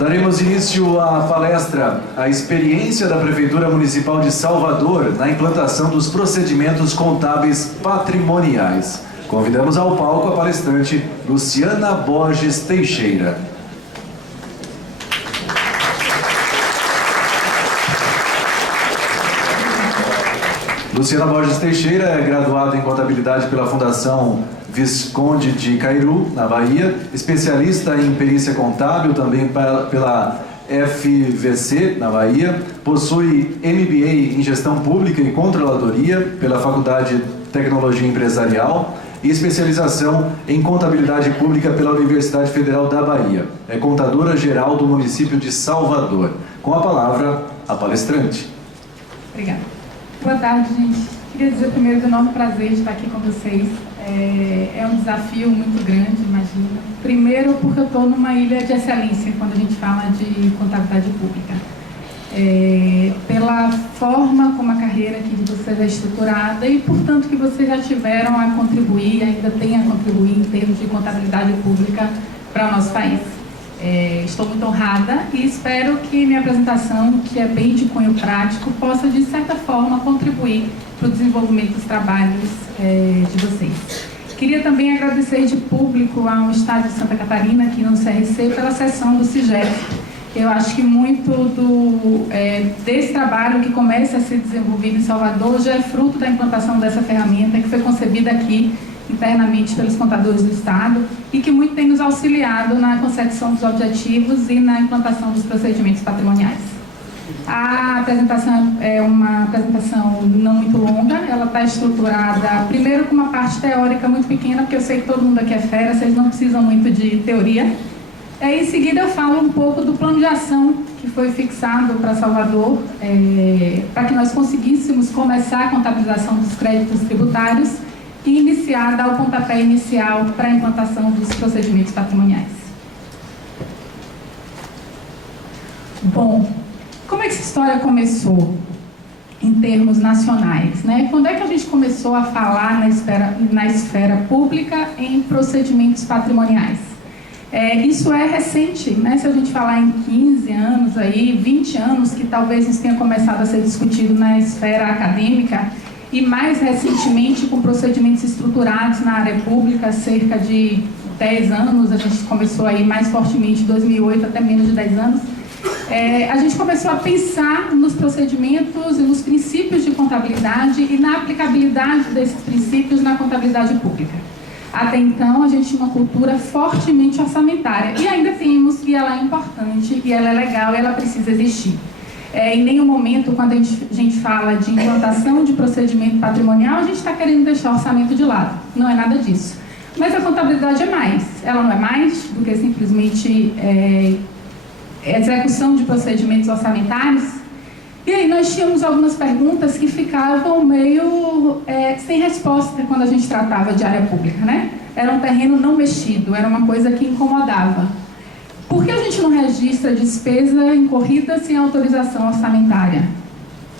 Daremos início à palestra A Experiência da Prefeitura Municipal de Salvador na implantação dos procedimentos contábeis patrimoniais. Convidamos ao palco a palestrante Luciana Borges Teixeira. Luciana Borges Teixeira é graduada em Contabilidade pela Fundação Visconde de Cairu, na Bahia, especialista em perícia contábil também pela FVC, na Bahia, possui MBA em Gestão Pública e Controladoria pela Faculdade de Tecnologia Empresarial e especialização em Contabilidade Pública pela Universidade Federal da Bahia. É contadora geral do município de Salvador. Com a palavra, a palestrante. Obrigada. Boa tarde, gente. Queria dizer primeiro do enorme prazer de estar aqui com vocês. É um desafio muito grande, imagina. Primeiro porque eu estou numa ilha de excelência quando a gente fala de contabilidade pública. Pela forma como a carreira aqui de vocês é estruturada e, portanto, que vocês já tiveram a contribuir, ainda têm a contribuir em termos de contabilidade pública para o nosso país. Estou muito honrada e espero que minha apresentação, que é bem de cunho prático, possa, de certa forma, contribuir para o desenvolvimento dos trabalhos de vocês. Queria também agradecer de público ao Estado de Santa Catarina, aqui no CRC, pela sessão do CIGEF. Eu acho que muito desse trabalho que começa a ser desenvolvido em Salvador já é fruto da implantação dessa ferramenta que foi concebida aqui internamente pelos contadores do Estado e que muito tem nos auxiliado na concepção dos objetivos e na implantação dos procedimentos patrimoniais. A apresentação é uma apresentação não muito longa, ela está estruturada primeiro com uma parte teórica muito pequena, porque eu sei que todo mundo aqui é fera, vocês não precisam muito de teoria. Em seguida eu falo um pouco do plano de ação que foi fixado para Salvador, para que nós conseguíssemos começar a contabilização dos créditos tributários e iniciar, dar o pontapé inicial para a implantação dos procedimentos patrimoniais. Bom, como é que essa história começou em termos nacionais, né? Quando é que a gente começou a falar na esfera pública em procedimentos patrimoniais? Isso é recente, né? Se a gente falar em 15 anos, aí, 20 anos, que talvez isso tenha começado a ser discutido na esfera acadêmica, e mais recentemente com procedimentos estruturados na área pública, cerca de 10 anos, a gente começou aí mais fortemente em 2008, até menos de 10 anos, a gente começou a pensar nos procedimentos e nos princípios de contabilidade e na aplicabilidade desses princípios na contabilidade pública. Até então, a gente tinha uma cultura fortemente orçamentária, e ainda temos, e ela é importante, e ela é legal, e ela precisa existir. Em nenhum momento, quando a gente fala de implantação de procedimento patrimonial, a gente está querendo deixar o orçamento de lado. Não é nada disso. Mas a contabilidade é mais. Ela não é mais do que simplesmente execução de procedimentos orçamentários. E aí nós tínhamos algumas perguntas que ficavam meio sem resposta quando a gente tratava de área pública, né? Era um terreno não mexido, era uma coisa que incomodava. Por que a gente não registra despesa incorrida sem autorização orçamentária?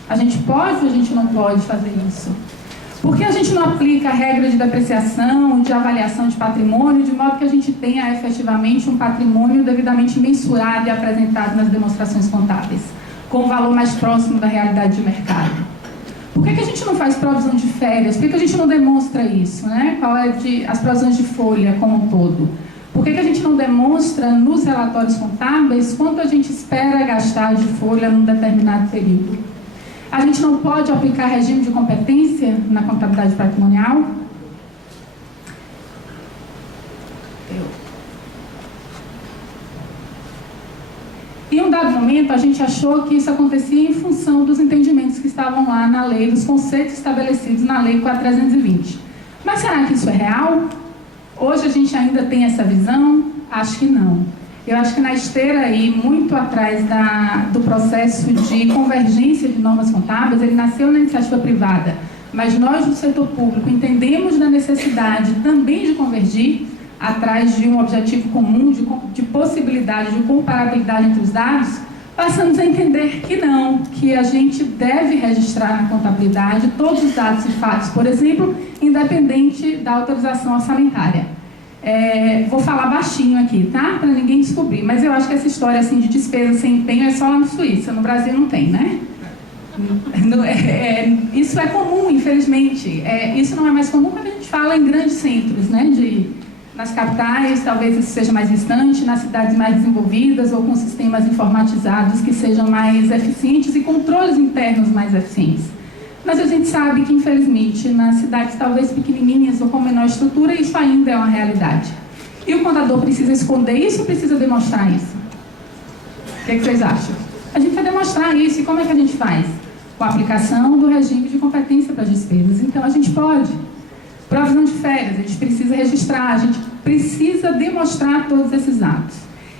A gente pode ou a gente não pode fazer isso? Por que a gente não aplica a regra de depreciação, de avaliação de patrimônio, de modo que a gente tenha efetivamente um patrimônio devidamente mensurado e apresentado nas demonstrações contábeis, com um valor mais próximo da realidade de mercado? Por que a gente não faz provisão de férias? Por que a gente não demonstra isso, né? Qual é as provisões de folha como um todo? Por que a gente não demonstra nos relatórios contábeis quanto a gente espera gastar de folha num determinado período? A gente não pode aplicar regime de competência na contabilidade patrimonial? Em um dado momento, a gente achou que isso acontecia em função dos entendimentos que estavam lá na lei, dos conceitos estabelecidos na Lei 4.320. Mas será que isso é real? Hoje a gente ainda tem essa visão? Acho que não. Eu acho que na esteira aí, muito atrás do processo de convergência de normas contábeis, ele nasceu na iniciativa privada, mas nós do setor público entendemos da necessidade também de convergir atrás de um objetivo comum, de possibilidade de comparabilidade entre os dados, passamos a entender que não, que a gente deve registrar na contabilidade todos os dados e fatos, por exemplo, independente da autorização orçamentária. Vou falar baixinho aqui, tá? Para ninguém descobrir, mas eu acho que essa história assim, de despesa sem empenho é só lá na Suíça, no Brasil não tem, né? Isso é comum, infelizmente. Isso não é mais comum quando a gente fala em grandes centros, né? Nas capitais, talvez isso seja mais distante, nas cidades mais desenvolvidas ou com sistemas informatizados que sejam mais eficientes e controles internos mais eficientes. Mas a gente sabe que, infelizmente, nas cidades talvez pequenininhas ou com menor estrutura, isso ainda é uma realidade. E o contador precisa esconder isso ou precisa demonstrar isso? O que vocês acham? A gente vai demonstrar isso. E como é que a gente faz? Com a aplicação do regime de competência para as despesas. Então, a gente pode. Provisão de férias, a gente precisa registrar, a gente precisa demonstrar todos esses atos.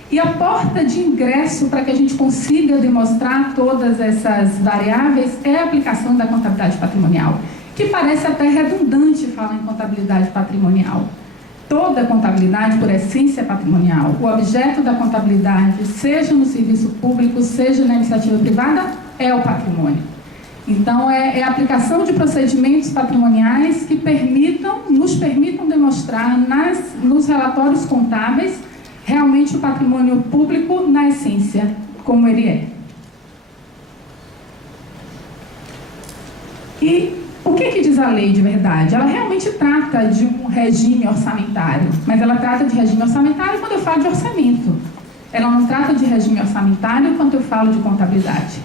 E a porta de ingresso para que a gente consiga demonstrar todas essas variáveis é a aplicação da contabilidade patrimonial, que parece até redundante falar em contabilidade patrimonial. Toda contabilidade, por essência, é patrimonial. O objeto da contabilidade, seja no serviço público, seja na iniciativa privada, é o patrimônio. Então, é a aplicação de procedimentos patrimoniais que nos permitam demonstrar nos relatórios contábeis realmente o patrimônio público na essência, como ele é. E o que diz a lei de verdade? Ela realmente trata de um regime orçamentário, mas ela trata de regime orçamentário quando eu falo de orçamento. Ela não trata de regime orçamentário quando eu falo de contabilidade.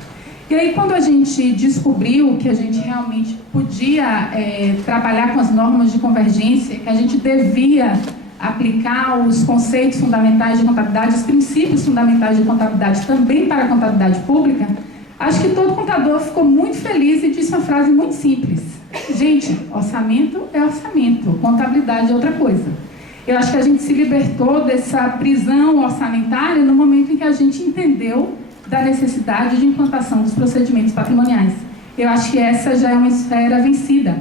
E aí, quando a gente descobriu que a gente realmente podia trabalhar com as normas de convergência, que a gente devia aplicar os conceitos fundamentais de contabilidade, os princípios fundamentais de contabilidade também para a contabilidade pública, acho que todo contador ficou muito feliz e disse uma frase muito simples. Gente, orçamento é orçamento, contabilidade é outra coisa. Eu acho que a gente se libertou dessa prisão orçamentária no momento em que a gente entendeu da necessidade de implantação dos procedimentos patrimoniais. Eu acho que essa já é uma esfera vencida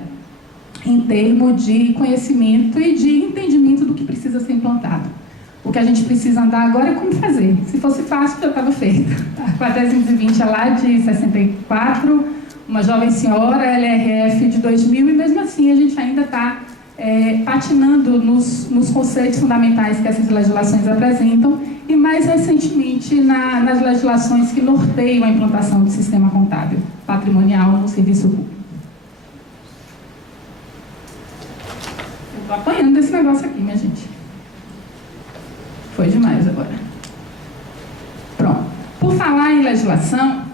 em termos de conhecimento e de entendimento do que precisa ser implantado. O que a gente precisa andar agora é como fazer. Se fosse fácil, já estava feito. A 420 é lá de 64, uma jovem senhora, LRF de 2000, e mesmo assim a gente ainda está patinando nos conceitos fundamentais que essas legislações apresentam e, mais recentemente, nas legislações que norteiam a implantação do sistema contábil patrimonial no serviço público. Eu estou apanhando desse negócio aqui, minha gente. Foi demais agora. Pronto. Por falar em legislação,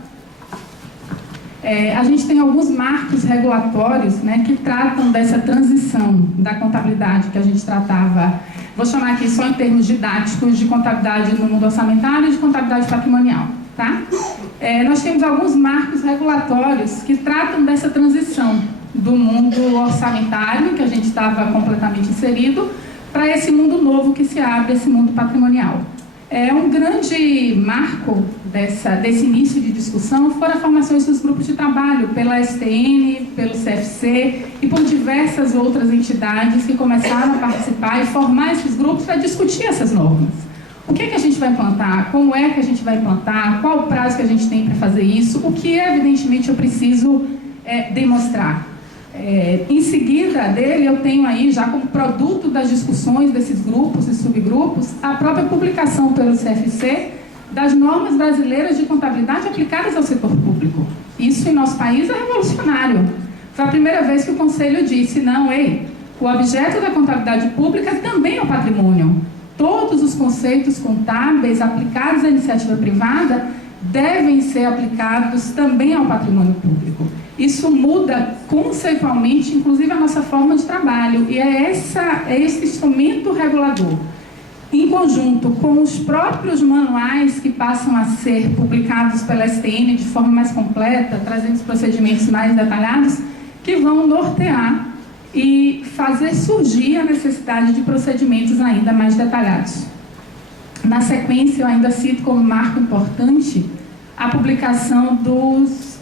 a gente tem alguns marcos regulatórios, né, que tratam dessa transição da contabilidade que a gente tratava, vou chamar aqui só em termos didáticos, de contabilidade no mundo orçamentário e de contabilidade patrimonial, tá? Nós temos alguns marcos regulatórios que tratam dessa transição do mundo orçamentário, que a gente estava completamente inserido, para esse mundo novo que se abre, esse mundo patrimonial. Um grande marco desse início de discussão foram as formações dos grupos de trabalho pela STN, pelo CFC e por diversas outras entidades que começaram a participar e formar esses grupos para discutir essas normas. O que a gente vai implantar? Como é que a gente vai implantar? Qual o prazo que a gente tem para fazer isso? O que, evidentemente, eu preciso demonstrar? Em seguida dele, eu tenho aí, já como produto das discussões desses grupos e subgrupos, a própria publicação pelo CFC das normas brasileiras de contabilidade aplicadas ao setor público. Isso em nosso país é revolucionário. Foi a primeira vez que o Conselho disse, não, o objeto da contabilidade pública também é o patrimônio. Todos os conceitos contábeis aplicados à iniciativa privada devem ser aplicados também ao patrimônio público. Isso muda conceitualmente, inclusive, a nossa forma de trabalho. E é esse instrumento regulador, em conjunto com os próprios manuais que passam a ser publicados pela STN de forma mais completa, trazendo os procedimentos mais detalhados, que vão nortear e fazer surgir a necessidade de procedimentos ainda mais detalhados. Na sequência, eu ainda cito como marco importante a publicação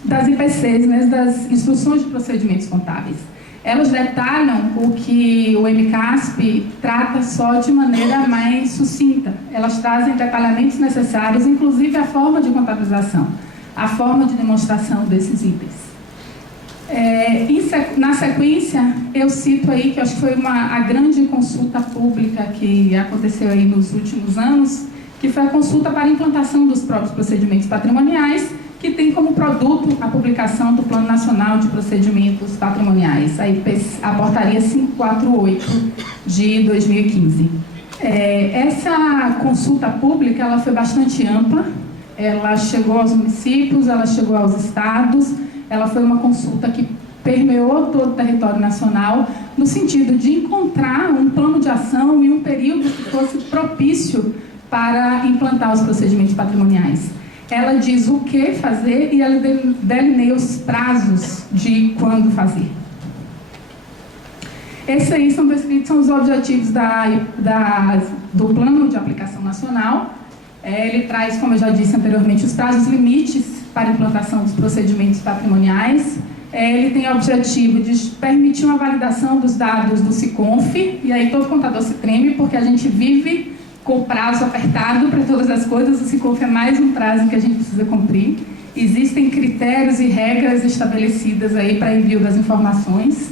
das IPCs, né, das Instruções de Procedimentos Contábeis. Elas detalham o que o MCASP trata só de maneira mais sucinta. Elas trazem detalhamentos necessários, inclusive a forma de contabilização, a forma de demonstração desses itens. Na sequência, eu cito aí que eu acho que foi a grande consulta pública que aconteceu aí nos últimos anos, que foi a consulta para a implantação dos próprios procedimentos patrimoniais, que tem como produto a publicação do Plano Nacional de Procedimentos Patrimoniais, a portaria 548 de 2015. Essa consulta pública ela foi bastante ampla, ela chegou aos municípios, ela chegou aos estados, ela foi uma consulta que permeou todo o território nacional, no sentido de encontrar um plano de ação e um período que fosse propício para implantar os procedimentos patrimoniais. Ela diz o que fazer e ela delineia os prazos de quando fazer. Esses aí são descritos, são os objetivos do Plano de Aplicação Nacional. Ele traz, como eu já disse anteriormente, os prazos limites para a implantação dos procedimentos patrimoniais. Ele tem o objetivo de permitir uma validação dos dados do SICONF, e aí todo contador se treme, porque a gente vive com prazo apertado para todas as coisas. O SICONF é mais um prazo que a gente precisa cumprir. Existem critérios e regras estabelecidas aí para envio das informações.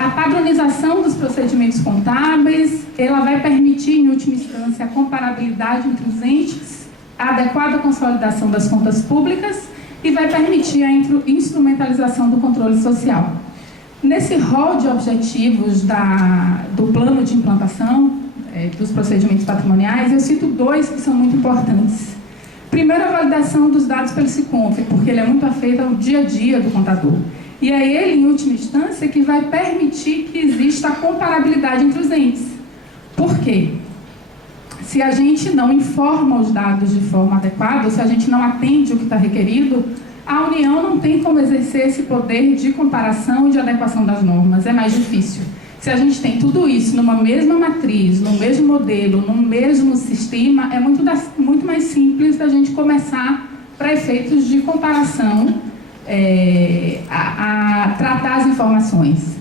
A padronização dos procedimentos contábeis, ela vai permitir, em última instância, a comparabilidade entre os entes, a adequada consolidação das contas públicas e vai permitir a instrumentalização do controle social. Nesse rol de objetivos do plano de implantação dos procedimentos patrimoniais, eu cito dois que são muito importantes. Primeiro, a validação dos dados pelo SICONF, porque ele é muito afeito ao dia a dia do contador. E é ele, em última instância, que vai permitir que exista a comparabilidade entre os entes. Por quê? Se a gente não informa os dados de forma adequada, ou se a gente não atende o que está requerido, a União não tem como exercer esse poder de comparação e de adequação das normas. É mais difícil. Se a gente tem tudo isso numa mesma matriz, no mesmo modelo, no mesmo sistema, é muito mais simples da gente começar, para efeitos de comparação, a tratar as informações.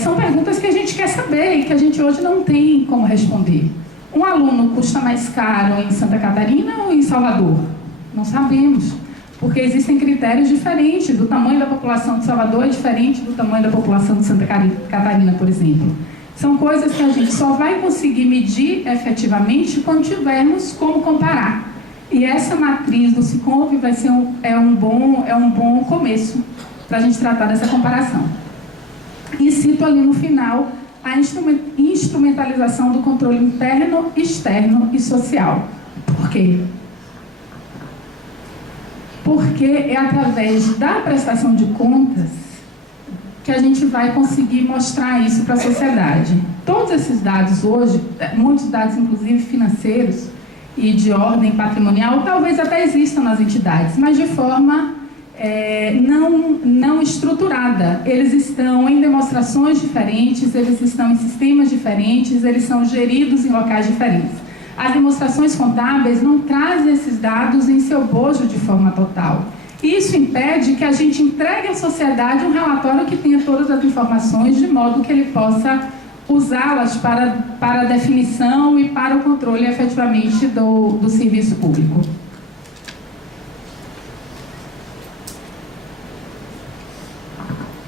São perguntas que a gente quer saber e que a gente hoje não tem como responder. Um aluno custa mais caro em Santa Catarina ou em Salvador? Não sabemos, porque existem critérios diferentes. Do tamanho da população de Salvador é diferente do tamanho da população de Santa Catarina, por exemplo. São coisas que a gente só vai conseguir medir efetivamente quando tivermos como comparar. E essa matriz do SICONF vai ser um bom começo para a gente tratar dessa comparação. E cito ali no final a instrumentalização do controle interno, externo e social. Por quê? Porque é através da prestação de contas que a gente vai conseguir mostrar isso para a sociedade. Todos esses dados hoje, muitos dados inclusive financeiros e de ordem patrimonial, talvez até existam nas entidades, mas de forma não estruturada. Eles estão em demonstrações diferentes, eles estão em sistemas diferentes, eles são geridos em locais diferentes. As demonstrações contábeis não trazem esses dados em seu bojo de forma total. Isso impede que a gente entregue à sociedade um relatório que tenha todas as informações, de modo que ele possa usá-las para a definição e para o controle efetivamente do serviço público.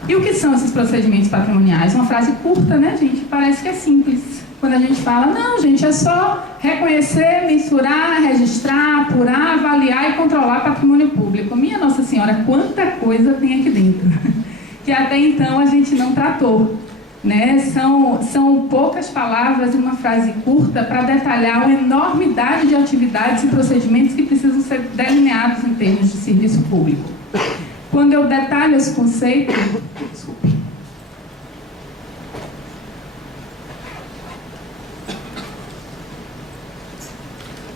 E o que são esses procedimentos patrimoniais? Uma frase curta, né, gente? Parece que é simples. Quando a gente fala, não, gente, é só reconhecer, mensurar, registrar, apurar, avaliar e controlar patrimônio público. Minha Nossa Senhora, quanta coisa tem aqui dentro, que até então a gente não tratou. Né? São poucas palavras e uma frase curta para detalhar uma enormidade de atividades e procedimentos que precisam ser delineados em termos de serviço público. Quando eu detalho esse conceito,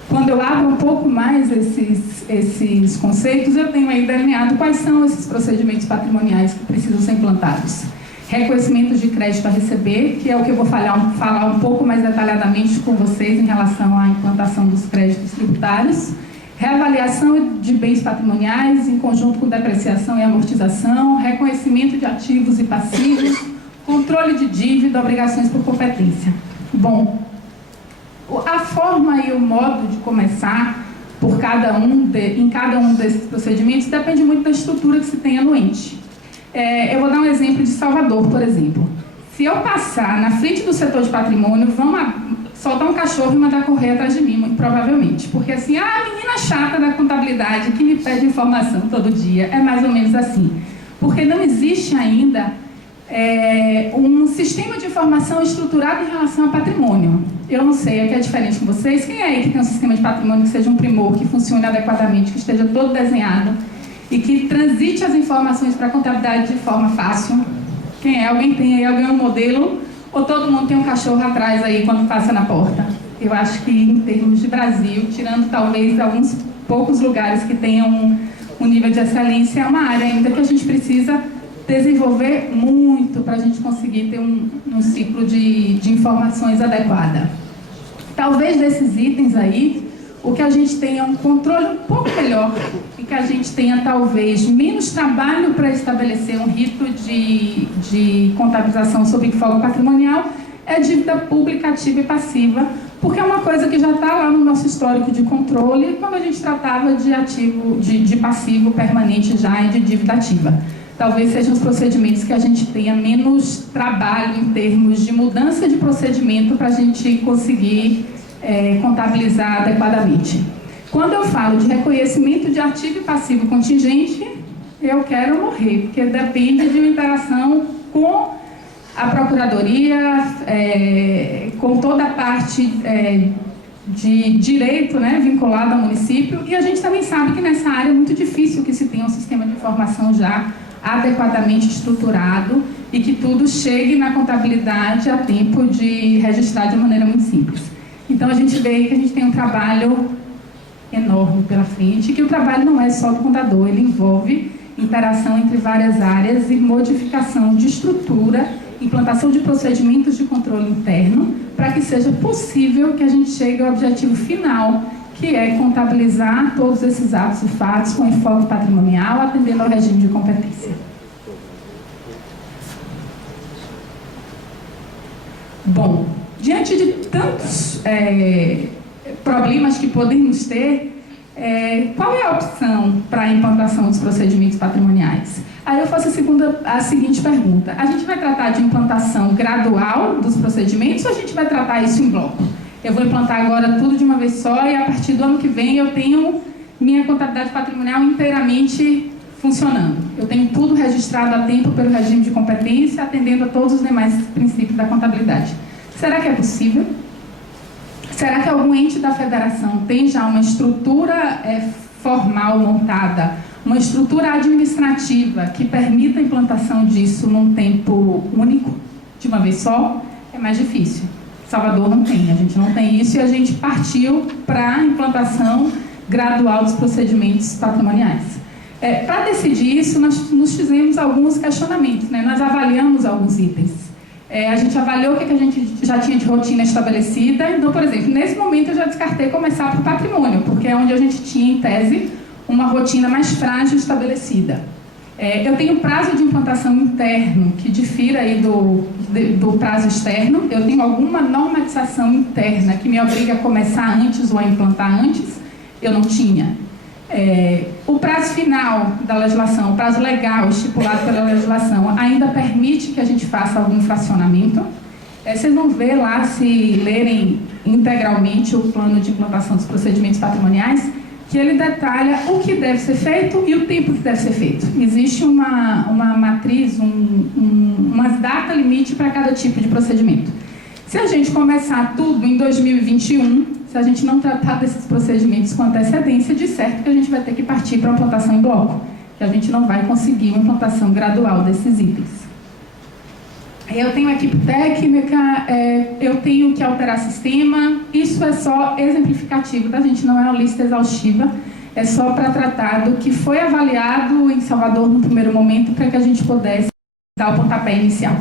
quando eu abro um pouco mais esses conceitos, eu tenho aí delineado quais são esses procedimentos patrimoniais que precisam ser implantados. Reconhecimento de crédito a receber, que é o que eu vou falar um pouco mais detalhadamente com vocês em relação à implantação dos créditos tributários. Reavaliação de bens patrimoniais em conjunto com depreciação e amortização, reconhecimento de ativos e passivos, controle de dívida, obrigações por competência. Bom, a forma e o modo de começar em cada um desses procedimentos depende muito da estrutura que se tenha no ente. Eu vou dar um exemplo de Salvador, por exemplo. Se eu passar na frente do setor de patrimônio, vão soltar um cachorro e mandar correr atrás de mim, muito provavelmente. Porque assim, a menina chata da contabilidade que me pede informação todo dia, é mais ou menos assim. Porque não existe ainda um sistema de informação estruturado em relação a patrimônio. Eu não sei, aqui é diferente com vocês. Quem é aí que tem um sistema de patrimônio que seja um primor, que funcione adequadamente, que esteja todo desenhado e que transite as informações para a contabilidade de forma fácil? Quem é? Alguém tem aí um modelo? Ou todo mundo tem um cachorro atrás aí quando passa na porta? Eu acho que em termos de Brasil, tirando talvez alguns poucos lugares que tenham um nível de excelência, é uma área ainda que a gente precisa desenvolver muito para a gente conseguir ter um ciclo de informações adequada. Talvez desses itens aí, o que a gente tenha um controle um pouco melhor e que a gente tenha talvez menos trabalho para estabelecer um rito de contabilização sob enfoque patrimonial é dívida pública ativa e passiva, porque é uma coisa que já está lá no nosso histórico de controle quando a gente tratava de ativo, de passivo permanente já e de dívida ativa. Talvez sejam os procedimentos que a gente tenha menos trabalho em termos de mudança de procedimento para a gente conseguir contabilizar adequadamente. Quando eu falo de reconhecimento de ativo e passivo contingente, eu quero morrer, porque depende de uma interação com a Procuradoria, com toda a parte de direito, né, vinculado ao município, e a gente também sabe que nessa área é muito difícil que se tenha um sistema de informação já adequadamente estruturado e que tudo chegue na contabilidade a tempo de registrar de maneira muito simples. Então a gente vê que a gente tem um trabalho enorme pela frente, que o trabalho não é só do contador, ele envolve interação entre várias áreas e modificação de estrutura, implantação de procedimentos de controle interno, para que seja possível que a gente chegue ao objetivo final, que é contabilizar todos esses atos e fatos com enfoque patrimonial, atendendo ao regime de competência. Bom, diante de tantos problemas que podemos ter, qual é a opção para a implantação dos procedimentos patrimoniais? Aí eu faço a seguinte pergunta: a gente vai tratar de implantação gradual dos procedimentos ou a gente vai tratar isso em bloco? Eu vou implantar agora tudo de uma vez só e a partir do ano que vem eu tenho minha contabilidade patrimonial inteiramente funcionando. Eu tenho tudo registrado a tempo pelo regime de competência, atendendo a todos os demais princípios da contabilidade. Será que é possível? Será que algum ente da federação tem já uma estrutura formal montada, uma estrutura administrativa que permita a implantação disso num tempo único, de uma vez só? É mais difícil. Salvador não tem, a gente não tem isso e a gente partiu para a implantação gradual dos procedimentos patrimoniais. Para decidir isso, nós nos fizemos alguns questionamentos, né? Nós avaliamos alguns itens. A gente avaliou o que a gente já tinha de rotina estabelecida. Então, por exemplo, nesse momento eu já descartei começar por patrimônio, porque é onde a gente tinha, em tese, uma rotina mais frágil estabelecida. Eu tenho prazo de implantação interno que difira aí do prazo externo. Eu tenho alguma normatização interna que me obriga a começar antes ou a implantar antes. Eu não tinha. O prazo final da legislação, o prazo legal estipulado pela legislação, ainda permite que a gente faça algum fracionamento. Vocês vão ver lá, se lerem integralmente o plano de implantação dos procedimentos patrimoniais, que ele detalha o que deve ser feito e o tempo que deve ser feito. Existe uma matriz, uma data limite para cada tipo de procedimento. Se a gente começar tudo em 2021, se a gente não tratar desses procedimentos com antecedência, de certo que a gente vai ter que partir para uma implantação em bloco, que a gente não vai conseguir uma implantação gradual desses itens. Eu tenho equipe técnica, eu tenho que alterar sistema. Isso é só exemplificativo, tá, gente? Não é uma lista exaustiva, é só para tratar do que foi avaliado em Salvador no primeiro momento, para que a gente pudesse dar o pontapé inicial.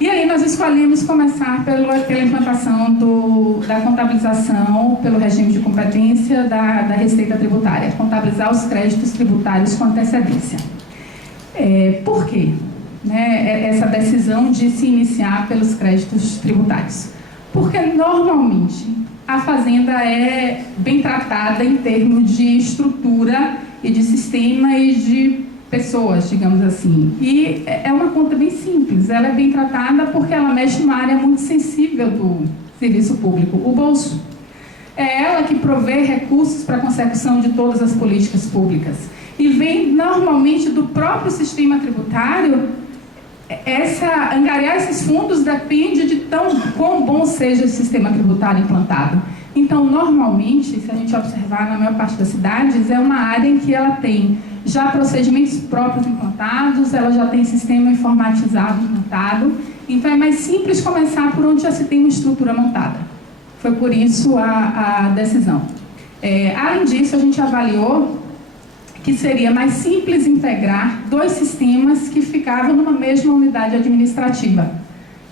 E aí nós escolhemos começar pela implantação da contabilização pelo regime de competência da Receita Tributária, contabilizar os créditos tributários com antecedência. Por quê? Essa decisão de se iniciar pelos créditos tributários? Porque normalmente a fazenda é bem tratada em termos de estrutura e de sistema e de pessoas, digamos assim. E é uma conta bem simples, ela é bem tratada porque ela mexe numa área muito sensível do serviço público, o bolso. É ela que provê recursos para a consecução de todas as políticas públicas. E vem normalmente do próprio sistema tributário. Angariar esses fundos depende de quão bom seja esse sistema tributário implantado. Então, normalmente, se a gente observar na maior parte das cidades, é uma área em que ela tem já procedimentos próprios implantados, ela já tem sistema informatizado implantado. Então, é mais simples começar por onde já se tem uma estrutura montada. Foi por isso a decisão. Além disso, a gente avaliou que seria mais simples integrar dois sistemas que ficavam numa mesma unidade administrativa.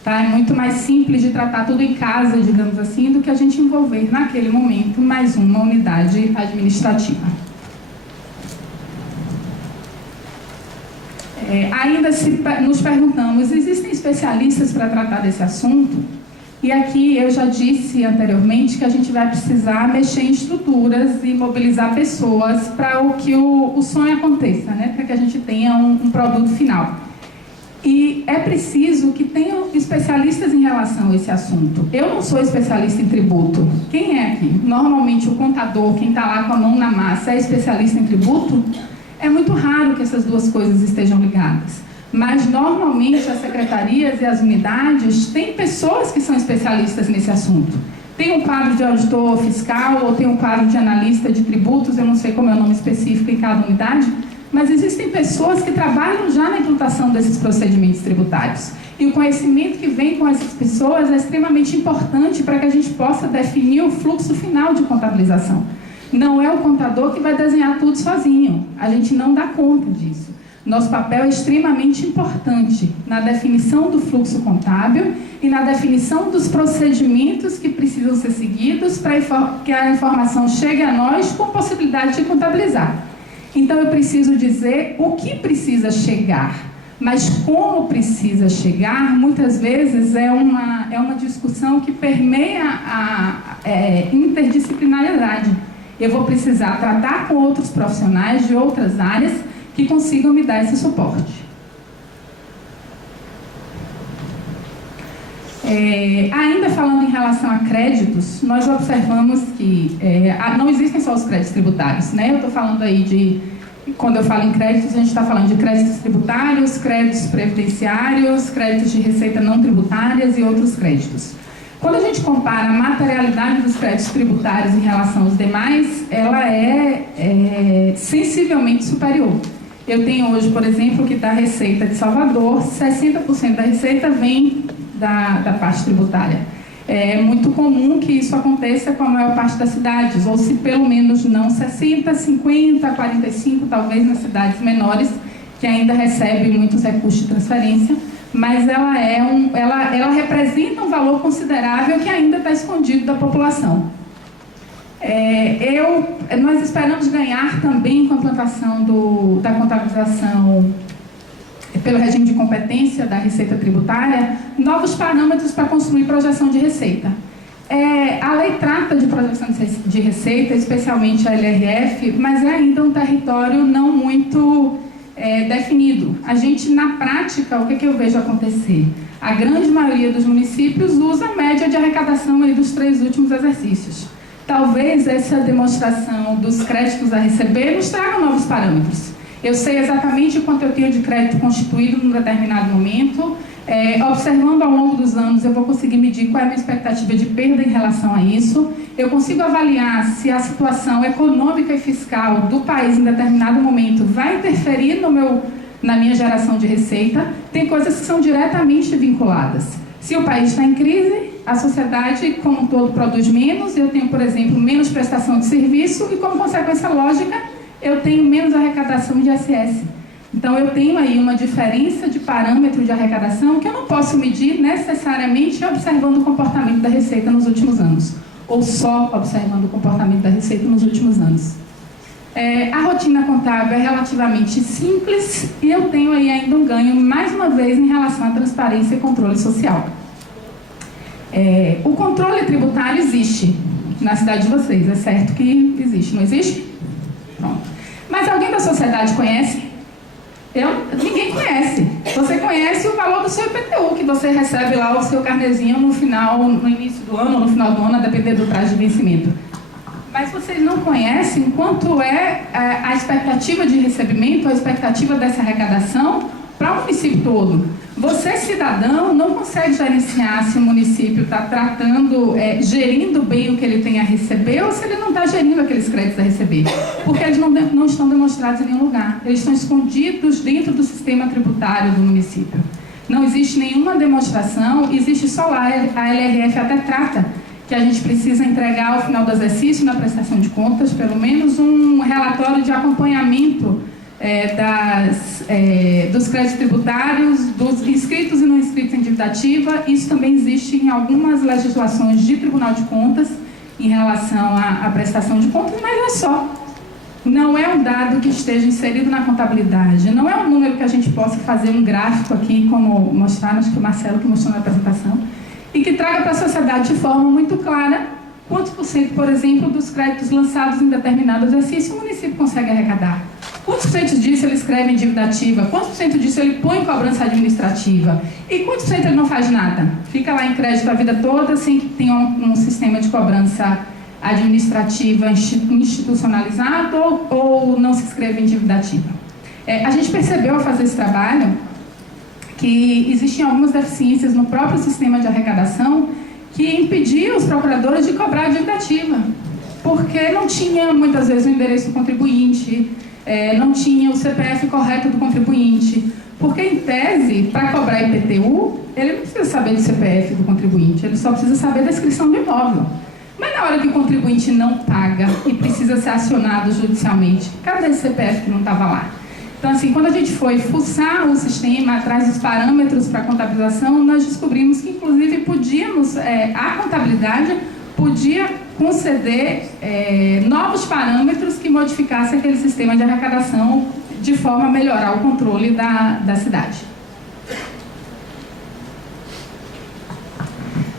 Tá? É muito mais simples de tratar tudo em casa, digamos assim, do que a gente envolver naquele momento mais uma unidade administrativa. Ainda nos perguntamos, existem especialistas para tratar desse assunto? E aqui eu já disse anteriormente que a gente vai precisar mexer em estruturas e mobilizar pessoas para que o sonho aconteça, né? Para que a gente tenha um produto final. E é preciso que tenham especialistas em relação a esse assunto. Eu não sou especialista em tributo. Quem é aqui? Normalmente o contador, quem está lá com a mão na massa, é especialista em tributo? É muito raro que essas duas coisas estejam ligadas. Mas, normalmente, as secretarias e as unidades têm pessoas que são especialistas nesse assunto. Tem um quadro de auditor fiscal ou tem um quadro de analista de tributos, eu não sei como é o nome específico em cada unidade, mas existem pessoas que trabalham já na implantação desses procedimentos tributários. E o conhecimento que vem com essas pessoas é extremamente importante para que a gente possa definir o fluxo final de contabilização. Não é o contador que vai desenhar tudo sozinho, a gente não dá conta disso. Nosso papel é extremamente importante na definição do fluxo contábil e na definição dos procedimentos que precisam ser seguidos para que a informação chegue a nós com possibilidade de contabilizar. Então, eu preciso dizer o que precisa chegar, mas como precisa chegar, muitas vezes é uma discussão que permeia a interdisciplinariedade. Eu vou precisar tratar com outros profissionais de outras áreas que consigam me dar esse suporte. Ainda falando em relação a créditos, nós observamos que não existem só os créditos tributários, né? Eu estou falando aí quando eu falo em créditos, a gente está falando de créditos tributários, créditos previdenciários, créditos de receita não tributárias e outros créditos. Quando a gente compara a materialidade dos créditos tributários em relação aos demais, ela é sensivelmente superior. Eu tenho hoje, por exemplo, que da Receita de Salvador, 60% da receita vem da parte tributária. É muito comum que isso aconteça com a maior parte das cidades, ou se pelo menos não 60%, 50%, 45%, talvez nas cidades menores, que ainda recebem muitos recursos de transferência, mas ela representa um valor considerável que ainda está escondido da população. Nós esperamos ganhar também com a implantação da contabilização pelo regime de competência da Receita Tributária, novos parâmetros para construir projeção de receita. A lei trata de projeção de receita, especialmente a LRF, mas é ainda um território não muito definido. A gente, na prática, o que eu vejo acontecer? A grande maioria dos municípios usa a média de arrecadação aí dos 3 últimos exercícios. Talvez essa demonstração dos créditos a receber nos traga novos parâmetros. Eu sei exatamente quanto eu tenho de crédito constituído num determinado momento. Observando ao longo dos anos, eu vou conseguir medir qual é a minha expectativa de perda em relação a isso. Eu consigo avaliar se a situação econômica e fiscal do país em determinado momento vai interferir na minha geração de receita. Tem coisas que são diretamente vinculadas. Se o país está em crise, a sociedade como um todo produz menos. Eu tenho, por exemplo, menos prestação de serviço e, como consequência lógica, eu tenho menos arrecadação de ISS. Então, eu tenho aí uma diferença de parâmetro de arrecadação que eu não posso medir necessariamente observando o comportamento da receita nos últimos anos, ou só observando o comportamento da receita nos últimos anos. A rotina contábil é relativamente simples e eu tenho aí ainda um ganho, mais uma vez, em relação à transparência e controle social. O controle tributário existe na cidade de vocês, é certo que existe, não existe? Pronto. Mas alguém da sociedade conhece? Ninguém conhece. Você conhece o valor do seu IPTU, que você recebe lá o seu carnezinho no início do ano, ou no final do ano, a depender do prazo de vencimento. Mas vocês não conhecem quanto é a expectativa de recebimento, a expectativa dessa arrecadação para o município todo. Você, cidadão, não consegue gerenciar se o município está tratando, gerindo bem o que ele tem a receber ou se ele não está gerindo aqueles créditos a receber. Porque eles não estão demonstrados em nenhum lugar. Eles estão escondidos dentro do sistema tributário do município. Não existe nenhuma demonstração, existe só lá, a LRF até trata que a gente precisa entregar ao final do exercício, na prestação de contas, pelo menos um relatório de acompanhamento dos créditos tributários, dos inscritos e não inscritos em dívida ativa. Isso também existe em algumas legislações de Tribunal de Contas em relação à prestação de contas, mas não é só. Não é um dado que esteja inserido na contabilidade, não é um número que a gente possa fazer um gráfico aqui, como mostraram, acho que o Marcelo que mostrou na apresentação, e que traga para a sociedade de forma muito clara quantos por cento, por exemplo, dos créditos lançados em determinado exercício o município consegue arrecadar. Quantos por cento disso ele escreve em dívida ativa? Quantos por cento disso ele põe em cobrança administrativa? E quantos por cento ele não faz nada? Fica lá em crédito a vida toda sem que tenha um sistema de cobrança administrativa institucionalizado ou não se inscreve em dívida ativa? A gente percebeu ao fazer esse trabalho que existiam algumas deficiências no próprio sistema de arrecadação que impediam os procuradores de cobrar a dívida ativa, porque não tinha muitas vezes o endereço do contribuinte, não tinha o CPF correto do contribuinte, porque em tese, para cobrar IPTU, ele não precisa saber do CPF do contribuinte, ele só precisa saber da inscrição do imóvel. Mas na hora que o contribuinte não paga e precisa ser acionado judicialmente, cadê esse CPF que não estava lá? Então, assim, quando a gente foi fuçar o sistema, atrás dos parâmetros para a contabilização, nós descobrimos que, inclusive, a contabilidade podia conceder novos parâmetros que modificassem aquele sistema de arrecadação de forma a melhorar o controle da cidade.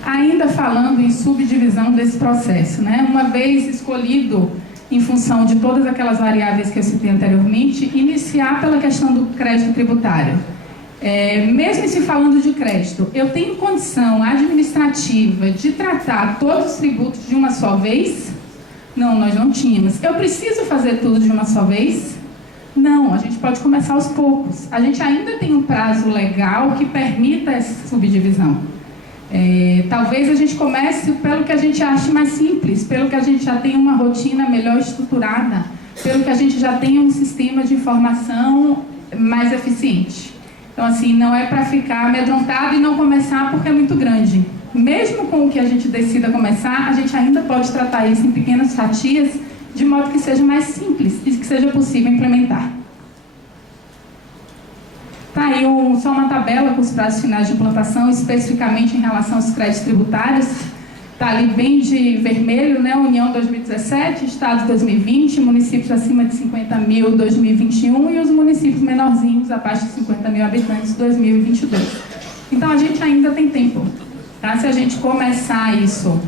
Ainda falando em subdivisão desse processo, né? Uma vez escolhido, em função de todas aquelas variáveis que eu citei anteriormente, iniciar pela questão do crédito tributário. Mesmo se falando de crédito, eu tenho condição administrativa de tratar todos os tributos de uma só vez? Não, nós não tínhamos. Eu preciso fazer tudo de uma só vez? Não, a gente pode começar aos poucos. A gente ainda tem um prazo legal que permita essa subdivisão. Talvez a gente comece pelo que a gente ache mais simples, pelo que a gente já tem uma rotina melhor estruturada, pelo que a gente já tem um sistema de informação mais eficiente. Então, assim, não é para ficar amedrontado e não começar porque é muito grande. Mesmo com o que a gente decida começar, a gente ainda pode tratar isso em pequenas fatias, de modo que seja mais simples e que seja possível implementar. Está aí só uma tabela com os prazos finais de implantação, especificamente em relação aos créditos tributários. Está ali bem de vermelho, né? União 2017, Estado 2020, municípios acima de 50 mil 2021 e os municípios menorzinhos, abaixo de 50 mil habitantes 2022. Então a gente ainda tem tempo, tá? Se a gente começar isso,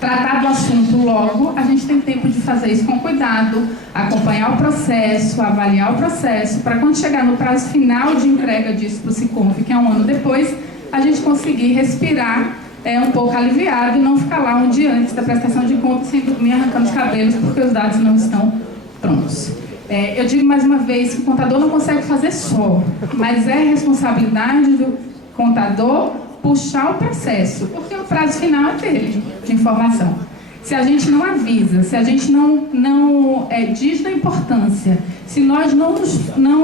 tratar do assunto logo, a gente tem tempo de fazer isso com cuidado, acompanhar o processo, avaliar o processo, para quando chegar no prazo final de entrega disso para o SICONF, que é um ano depois, a gente conseguir respirar um pouco aliviado e não ficar lá um dia antes da prestação de contas sem dormir arrancando os cabelos porque os dados não estão prontos. Eu digo mais uma vez que o contador não consegue fazer só, mas é responsabilidade do contador puxar o processo, porque o prazo final é dele, de informação. Se a gente não avisa, se a gente não diz da importância, se nós não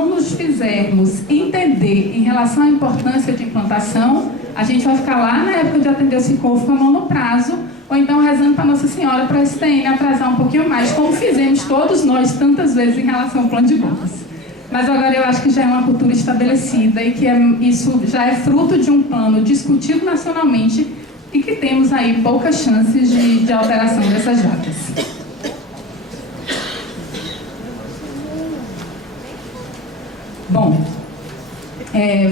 nos fizermos entender em relação à importância de implantação, a gente vai ficar lá na época de atender o SICONF com a mão no prazo, ou então rezando para Nossa Senhora para a STN atrasar um pouquinho mais, como fizemos todos nós tantas vezes em relação ao plano de contas. Mas agora eu acho que já é uma cultura estabelecida e que isso já é fruto de um plano discutido nacionalmente e que temos aí poucas chances de alteração dessas datas. Bom,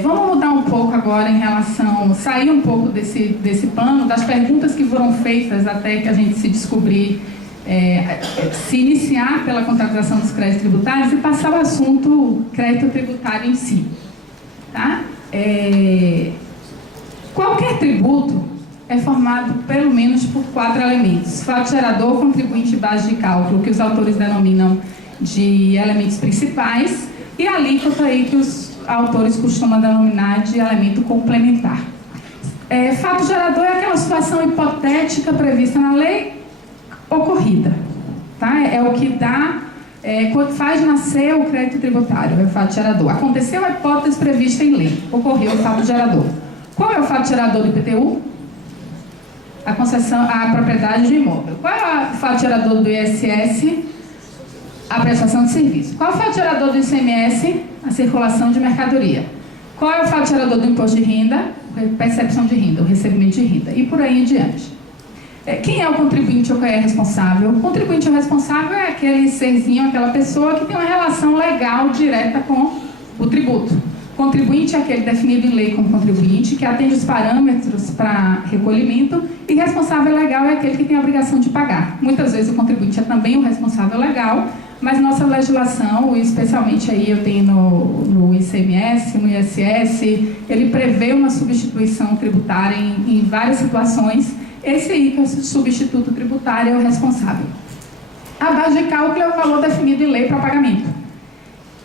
vamos mudar um pouco agora em relação, sair um pouco desse plano, das perguntas que foram feitas até que a gente se descobrir se iniciar pela contabilização dos créditos tributários e passar o assunto crédito tributário em si. Tá? Qualquer tributo é formado pelo menos por 4 elementos: fato gerador, contribuinte e base de cálculo, que os autores denominam de elementos principais, e a alíquota aí que os autores costumam denominar de elemento complementar. Fato gerador é aquela situação hipotética prevista na lei ocorrida, tá? É o que dá, faz nascer o crédito tributário, é o fato gerador. Aconteceu a hipótese prevista em lei, ocorreu o fato gerador. Qual é o fato gerador do IPTU? A concessão, a propriedade do imóvel. Qual é o fato gerador do ISS? A prestação de serviço. Qual é o fato gerador do ICMS? A circulação de mercadoria. Qual é o fato gerador do imposto de renda? Percepção de renda, o recebimento de renda. E por aí em diante. Quem é o contribuinte ou quem é responsável? O contribuinte ou responsável é aquele serzinho, aquela pessoa que tem uma relação legal direta com o tributo. Contribuinte é aquele definido em lei como contribuinte, que atende os parâmetros para recolhimento, e responsável legal é aquele que tem a obrigação de pagar. Muitas vezes o contribuinte é também o responsável legal, mas nossa legislação, especialmente aí eu tenho no ICMS, no ISS, ele prevê uma substituição tributária em várias situações. Esse aí, que é o substituto tributário, é o responsável. A base de cálculo é o valor definido em lei para pagamento.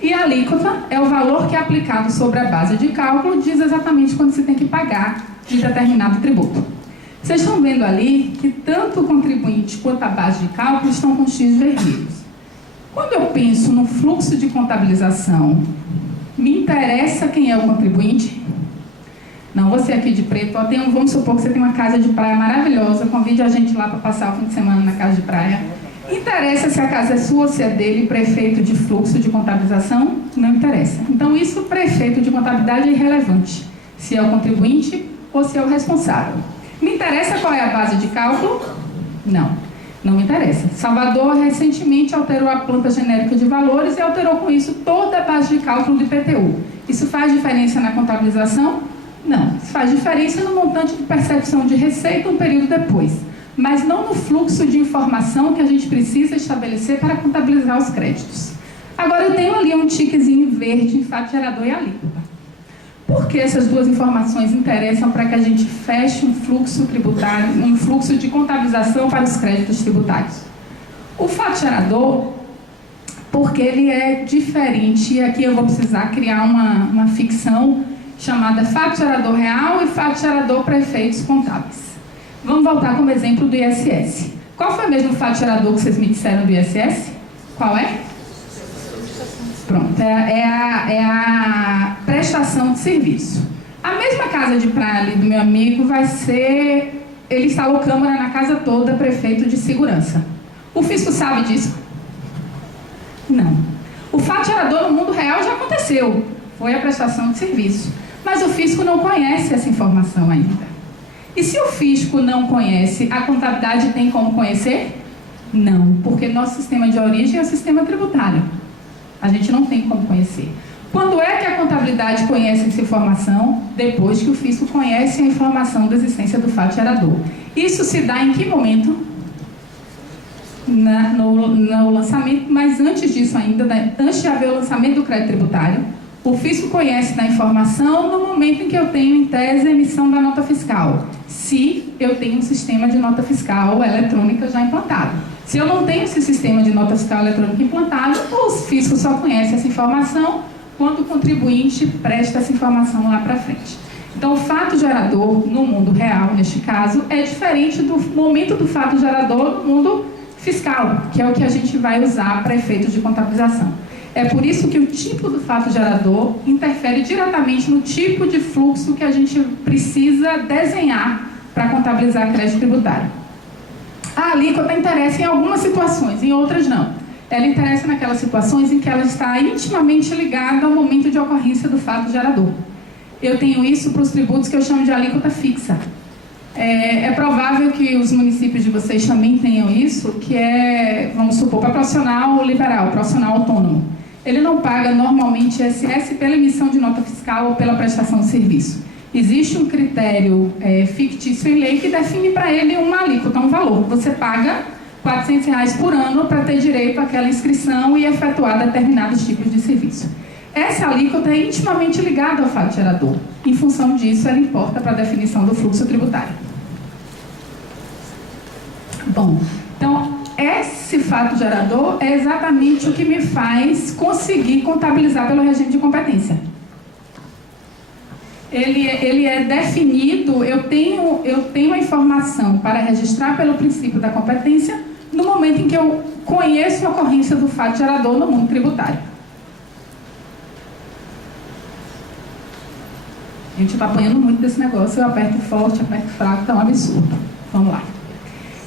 E a alíquota é o valor que é aplicado sobre a base de cálculo, diz exatamente quando se tem que pagar de determinado tributo. Vocês estão vendo ali que tanto o contribuinte quanto a base de cálculo estão com X vermelhos. Quando eu penso no fluxo de contabilização, me interessa quem é o contribuinte? Não, você aqui de preto, vamos supor que você tem uma casa de praia maravilhosa, convide a gente lá para passar o fim de semana na casa de praia. Interessa se a casa é sua ou se é dele, prefeito de fluxo de contabilização? Não interessa. Então, isso, prefeito de contabilidade, é irrelevante. Se é o contribuinte ou se é o responsável. Me interessa qual é a base de cálculo? Não me interessa. Salvador recentemente alterou a planta genérica de valores e alterou com isso toda a base de cálculo do IPTU. Isso faz diferença na contabilização? Não. Isso faz diferença no montante de percepção de receita um período depois, mas não no fluxo de informação que a gente precisa estabelecer para contabilizar os créditos. Agora eu tenho ali um tiquezinho verde em fato gerador e alíquota. Por que essas duas informações interessam para que a gente feche um fluxo tributário, um fluxo de contabilização para os créditos tributários? O fato gerador, porque ele é diferente, e aqui eu vou precisar criar uma ficção chamada fato gerador real e fato gerador para efeitos contábeis. Vamos voltar como exemplo do ISS. Qual foi mesmo o fato gerador que vocês me disseram do ISS? Qual é? Pronto, é a prestação de serviço. A mesma casa de praia ali do meu amigo vai ser... Ele instalou câmera na casa toda, prefeito de segurança. O fisco sabe disso? Não. O fato gerador no mundo real já aconteceu. Foi a prestação de serviço. Mas o fisco não conhece essa informação ainda. E se o fisco não conhece, a contabilidade tem como conhecer? Não, porque nosso sistema de origem é o sistema tributário. A gente não tem como conhecer. Quando é que a contabilidade conhece essa informação? Depois que o fisco conhece a informação da existência do fato gerador. Isso se dá em que momento? No lançamento, mas antes disso ainda, antes de haver o lançamento do crédito tributário, o fisco conhece da informação no momento em que eu tenho, em tese, a emissão da nota fiscal. Se eu tenho um sistema de nota fiscal eletrônica já implantado. Se eu não tenho esse sistema de nota fiscal eletrônica implantado, o fisco só conhece essa informação quando o contribuinte presta essa informação lá para frente. Então, o fato gerador no mundo real, neste caso, é diferente do momento do fato gerador no mundo fiscal, que é o que a gente vai usar para efeitos de contabilização. É por isso que o tipo do fato gerador interfere diretamente no tipo de fluxo que a gente precisa desenhar para contabilizar crédito tributário. A alíquota interessa em algumas situações, em outras não. Ela interessa naquelas situações em que ela está intimamente ligada ao momento de ocorrência do fato gerador. Eu tenho isso para os tributos que eu chamo de alíquota fixa. É provável que os municípios de vocês também tenham isso, que é, vamos supor, para profissional liberal, profissional autônomo. Ele não paga normalmente ISS pela emissão de nota fiscal ou pela prestação de serviço. Existe um critério fictício em lei que define para ele uma alíquota, um valor. Você paga R$400 por ano para ter direito àquela inscrição e efetuar determinados tipos de serviço. Essa alíquota é intimamente ligada ao fato gerador. Em função disso, ela importa para a definição do fluxo tributário. Bom, então, esse fato gerador é exatamente o que me faz conseguir contabilizar pelo regime de competência. Ele é definido, eu tenho a informação para registrar pelo princípio da competência no momento em que eu conheço a ocorrência do fato gerador no mundo tributário. A gente está apanhando muito desse negócio, eu aperto forte, aperto fraco, está um absurdo. Vamos lá.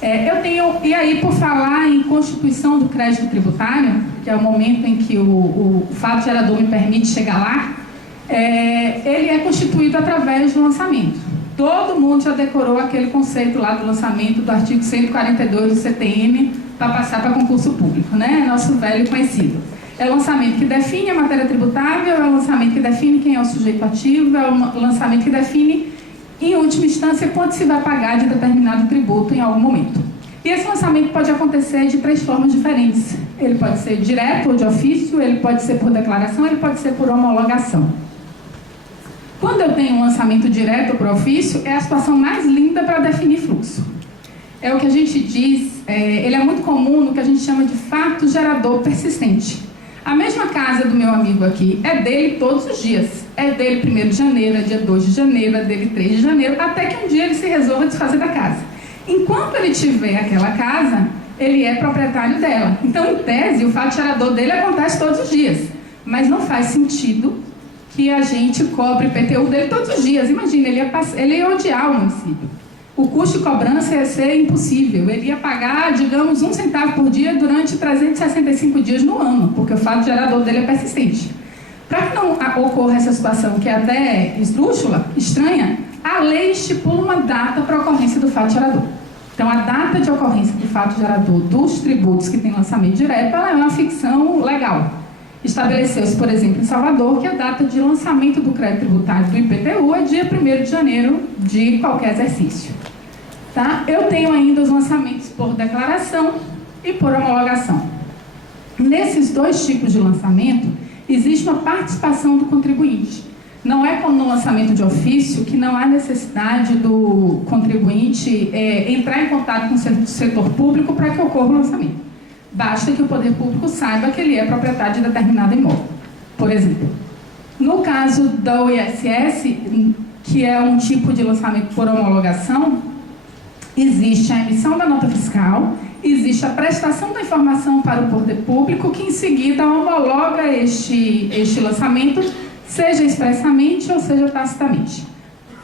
E aí, por falar em constituição do crédito tributário, que é o momento em que o fato gerador me permite chegar lá, ele é constituído através do lançamento. Todo mundo já decorou aquele conceito lá do lançamento do artigo 142 do CTM para passar para concurso público, né? Nosso velho conhecido. É o lançamento que define a matéria tributável, é o lançamento que define quem é o sujeito ativo, é o lançamento que define, em última instância, quanto se vai pagar de determinado tributo em algum momento. E esse lançamento pode acontecer de 3 formas diferentes. Ele pode ser direto ou de ofício, ele pode ser por declaração, ele pode ser por homologação. Quando eu tenho um lançamento direto por ofício, é a situação mais linda para definir fluxo. É o que a gente diz, ele é muito comum no que a gente chama de fato gerador persistente. A mesma casa do meu amigo aqui é dele todos os dias. É dele 1º de janeiro, é dia 2 de janeiro, é dele 3 de janeiro, até que um dia ele se resolva desfazer da casa. Enquanto ele tiver aquela casa, ele é proprietário dela. Então, em tese, o fato gerador dele acontece todos os dias. Mas não faz sentido que a gente cobre o IPTU dele todos os dias. Imagina, ele ia odiar o município. O custo de cobrança ia ser impossível. Ele ia pagar, digamos, 1 centavo por dia durante 365 dias no ano, porque o fato gerador dele é persistente. Para que não ocorra essa situação, que é até esdrúxula, estranha, a lei estipula uma data para a ocorrência do fato gerador. Então, a data de ocorrência do fato gerador dos tributos que tem lançamento direto, ela é uma ficção legal. Estabeleceu-se, por exemplo, em Salvador, que a data de lançamento do crédito tributário do IPTU é dia 1º de janeiro de qualquer exercício. Tá? Eu tenho ainda os lançamentos por declaração e por homologação. Nesses 2 tipos de lançamento, existe uma participação do contribuinte. Não é como no lançamento de ofício, que não há necessidade do contribuinte entrar em contato com o setor público para que ocorra o lançamento. Basta que o poder público saiba que ele é proprietário de determinado imóvel. Por exemplo, no caso da ISS, que é um tipo de lançamento por homologação, existe a emissão da nota fiscal, existe a prestação da informação para o poder público, que em seguida homologa este lançamento, seja expressamente ou seja tacitamente.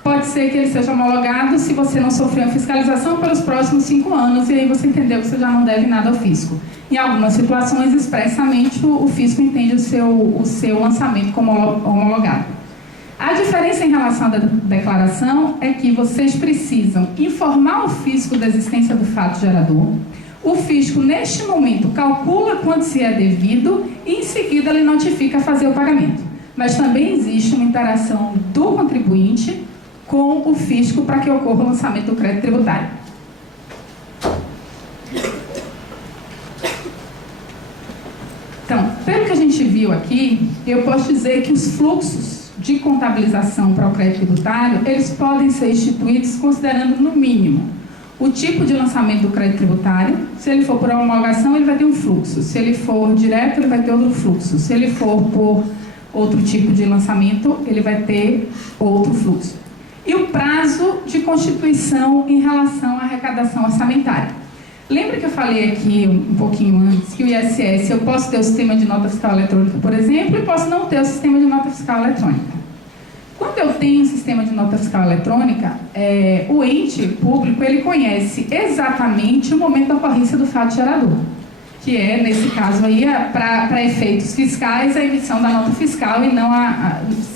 Pode ser que ele seja homologado se você não sofreu a fiscalização pelos próximos 5 anos, e aí você entendeu que você já não deve nada ao fisco. Em algumas situações, expressamente, o fisco entende o seu lançamento como homologado. A diferença em relação à declaração é que vocês precisam informar o fisco da existência do fato gerador. O fisco, neste momento, calcula quanto se é devido e, em seguida, ele notifica fazer o pagamento. Mas também existe uma interação do contribuinte com o fisco para que ocorra o lançamento do crédito tributário. Então, pelo que a gente viu aqui, eu posso dizer que os fluxos de contabilização para o crédito tributário, eles podem ser instituídos considerando, no mínimo, o tipo de lançamento do crédito tributário. Se ele for por homologação, ele vai ter um fluxo. Se ele for direto, ele vai ter outro fluxo. Se ele for por outro tipo de lançamento, ele vai ter outro fluxo. E o prazo de constituição em relação à arrecadação orçamentária. Lembra que eu falei aqui um pouquinho antes que o ISS, eu posso ter o sistema de nota fiscal eletrônica, por exemplo, e posso não ter o sistema de nota fiscal eletrônica. Quando eu tenho um sistema de nota fiscal eletrônica, o ente público, ele conhece exatamente o momento da ocorrência do fato gerador, que é, nesse caso aí, para efeitos fiscais, a emissão da nota fiscal e não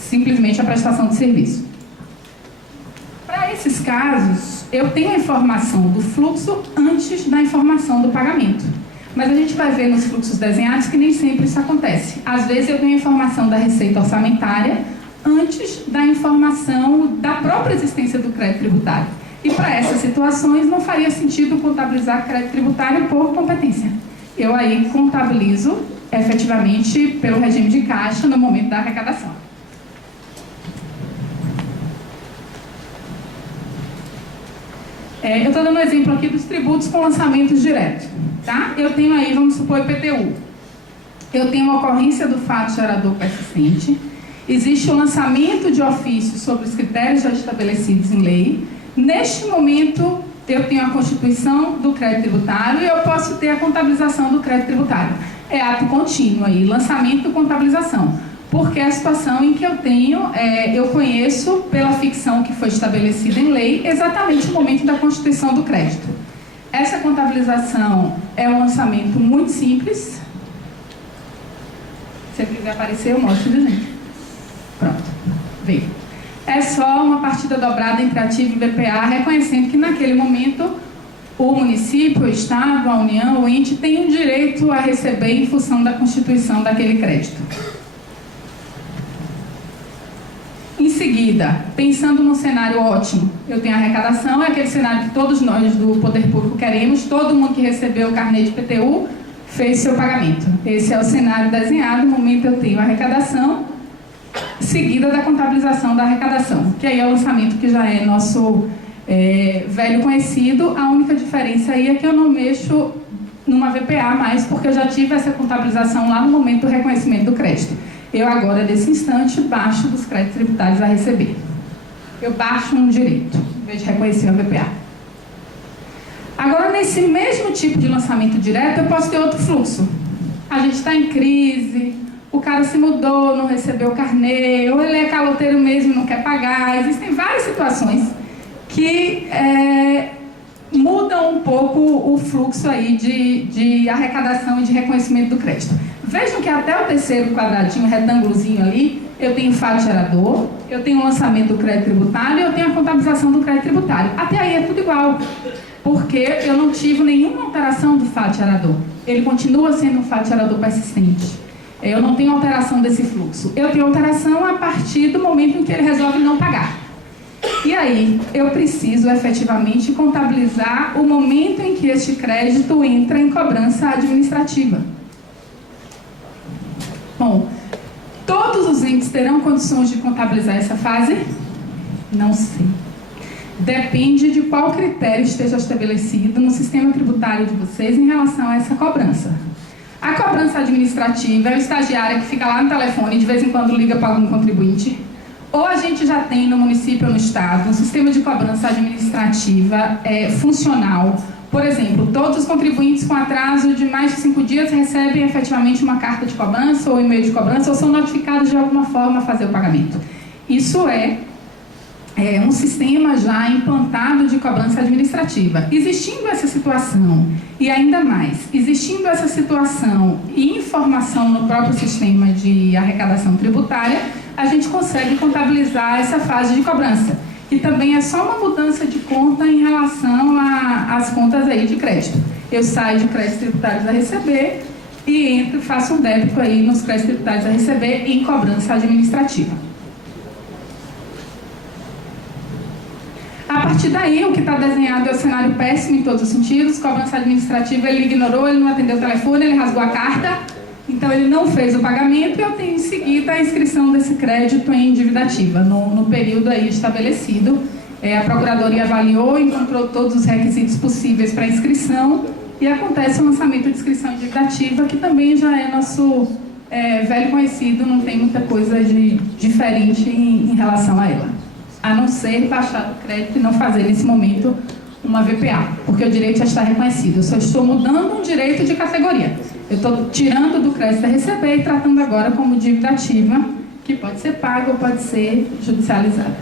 simplesmente a prestação de serviço. Para esses casos, eu tenho a informação do fluxo antes da informação do pagamento. Mas a gente vai ver nos fluxos desenhados que nem sempre isso acontece. Às vezes eu tenho a informação da receita orçamentária antes da informação da própria existência do crédito tributário. E para essas situações não faria sentido contabilizar crédito tributário por competência. Eu aí contabilizo efetivamente pelo regime de caixa no momento da arrecadação. Eu estou dando um exemplo aqui dos tributos com lançamentos diretos. Tá? Eu tenho aí, vamos supor, IPTU. Eu tenho a ocorrência do fato gerador persistente. Existe o lançamento de ofício sobre os critérios já estabelecidos em lei. Neste momento, eu tenho a constituição do crédito tributário e eu posso ter a contabilização do crédito tributário. É ato contínuo aí, lançamento e contabilização. Porque é a situação em que eu tenho, eu conheço pela ficção que foi estabelecida em lei, exatamente o momento da constituição do crédito. Essa contabilização é um lançamento muito simples. Se ele quiser aparecer, eu mostro, gente. Pronto, veio. É só uma partida dobrada entre ativo e VPA, reconhecendo que naquele momento o município, o estado, a União, o ente tem o direito a receber em função da constituição daquele crédito. Em seguida, pensando num cenário ótimo, eu tenho a arrecadação, é aquele cenário que todos nós do Poder Público queremos, todo mundo que recebeu o carnê de IPTU fez seu pagamento. Esse é o cenário desenhado, no momento eu tenho a arrecadação, seguida da contabilização da arrecadação, que aí é o lançamento que já é nosso velho conhecido. A única diferença aí é que eu não mexo numa VPA mais, porque eu já tive essa contabilização lá no momento do reconhecimento do crédito. Eu agora, nesse instante, baixo dos créditos tributários a receber. Eu baixo um direito, em vez de reconhecer a VPA. Agora, nesse mesmo tipo de lançamento direto, eu posso ter outro fluxo. A gente está em crise, o cara se mudou, não recebeu o carnê, ou ele é caloteiro mesmo e não quer pagar. Existem várias situações que mudam um pouco o fluxo aí de arrecadação e de reconhecimento do crédito. Vejam que até o terceiro quadradinho, retângulozinho ali, eu tenho fato gerador, eu tenho o lançamento do crédito tributário e eu tenho a contabilização do crédito tributário. Até aí é tudo igual, porque eu não tive nenhuma alteração do fato gerador. Ele continua sendo um fato gerador persistente. Eu não tenho alteração desse fluxo. Eu tenho alteração a partir do momento em que ele resolve não pagar. E aí, eu preciso efetivamente contabilizar o momento em que este crédito entra em cobrança administrativa. Bom, todos os entes terão condições de contabilizar essa fase? Não sei. Depende de qual critério esteja estabelecido no sistema tributário de vocês em relação a essa cobrança. A cobrança administrativa é o estagiário que fica lá no telefone e de vez em quando liga para algum contribuinte. Ou a gente já tem no município ou no estado um sistema de cobrança administrativa funcional. Por exemplo, todos os contribuintes com atraso de mais de 5 dias recebem efetivamente uma carta de cobrança ou e-mail de cobrança ou são notificados de alguma forma a fazer o pagamento. Isso é um sistema já implantado de cobrança administrativa. Existindo essa situação, e ainda mais, existindo essa situação e informação no próprio sistema de arrecadação tributária, a gente consegue contabilizar essa fase de cobrança, que também é só uma mudança de conta em relação às contas aí de crédito. Eu saio de créditos tributários a receber e entro, faço um débito aí nos créditos tributários a receber em cobrança administrativa. A partir daí, o que está desenhado é o cenário péssimo em todos os sentidos. Cobrança administrativa, ele ignorou, ele não atendeu o telefone, ele rasgou a carta, então ele não fez o pagamento e eu tenho em seguida a inscrição desse crédito em dívida ativa. No período aí estabelecido, a Procuradoria avaliou, encontrou todos os requisitos possíveis para inscrição e acontece o lançamento de inscrição em dívida ativa, que também já é nosso velho conhecido, não tem muita coisa de diferente em relação a ela. A não ser baixar o crédito e não fazer nesse momento uma VPA, porque o direito já está reconhecido. Eu só estou mudando um direito de categoria. Eu estou tirando do crédito a receber e tratando agora como dívida ativa, que pode ser paga ou pode ser judicializada.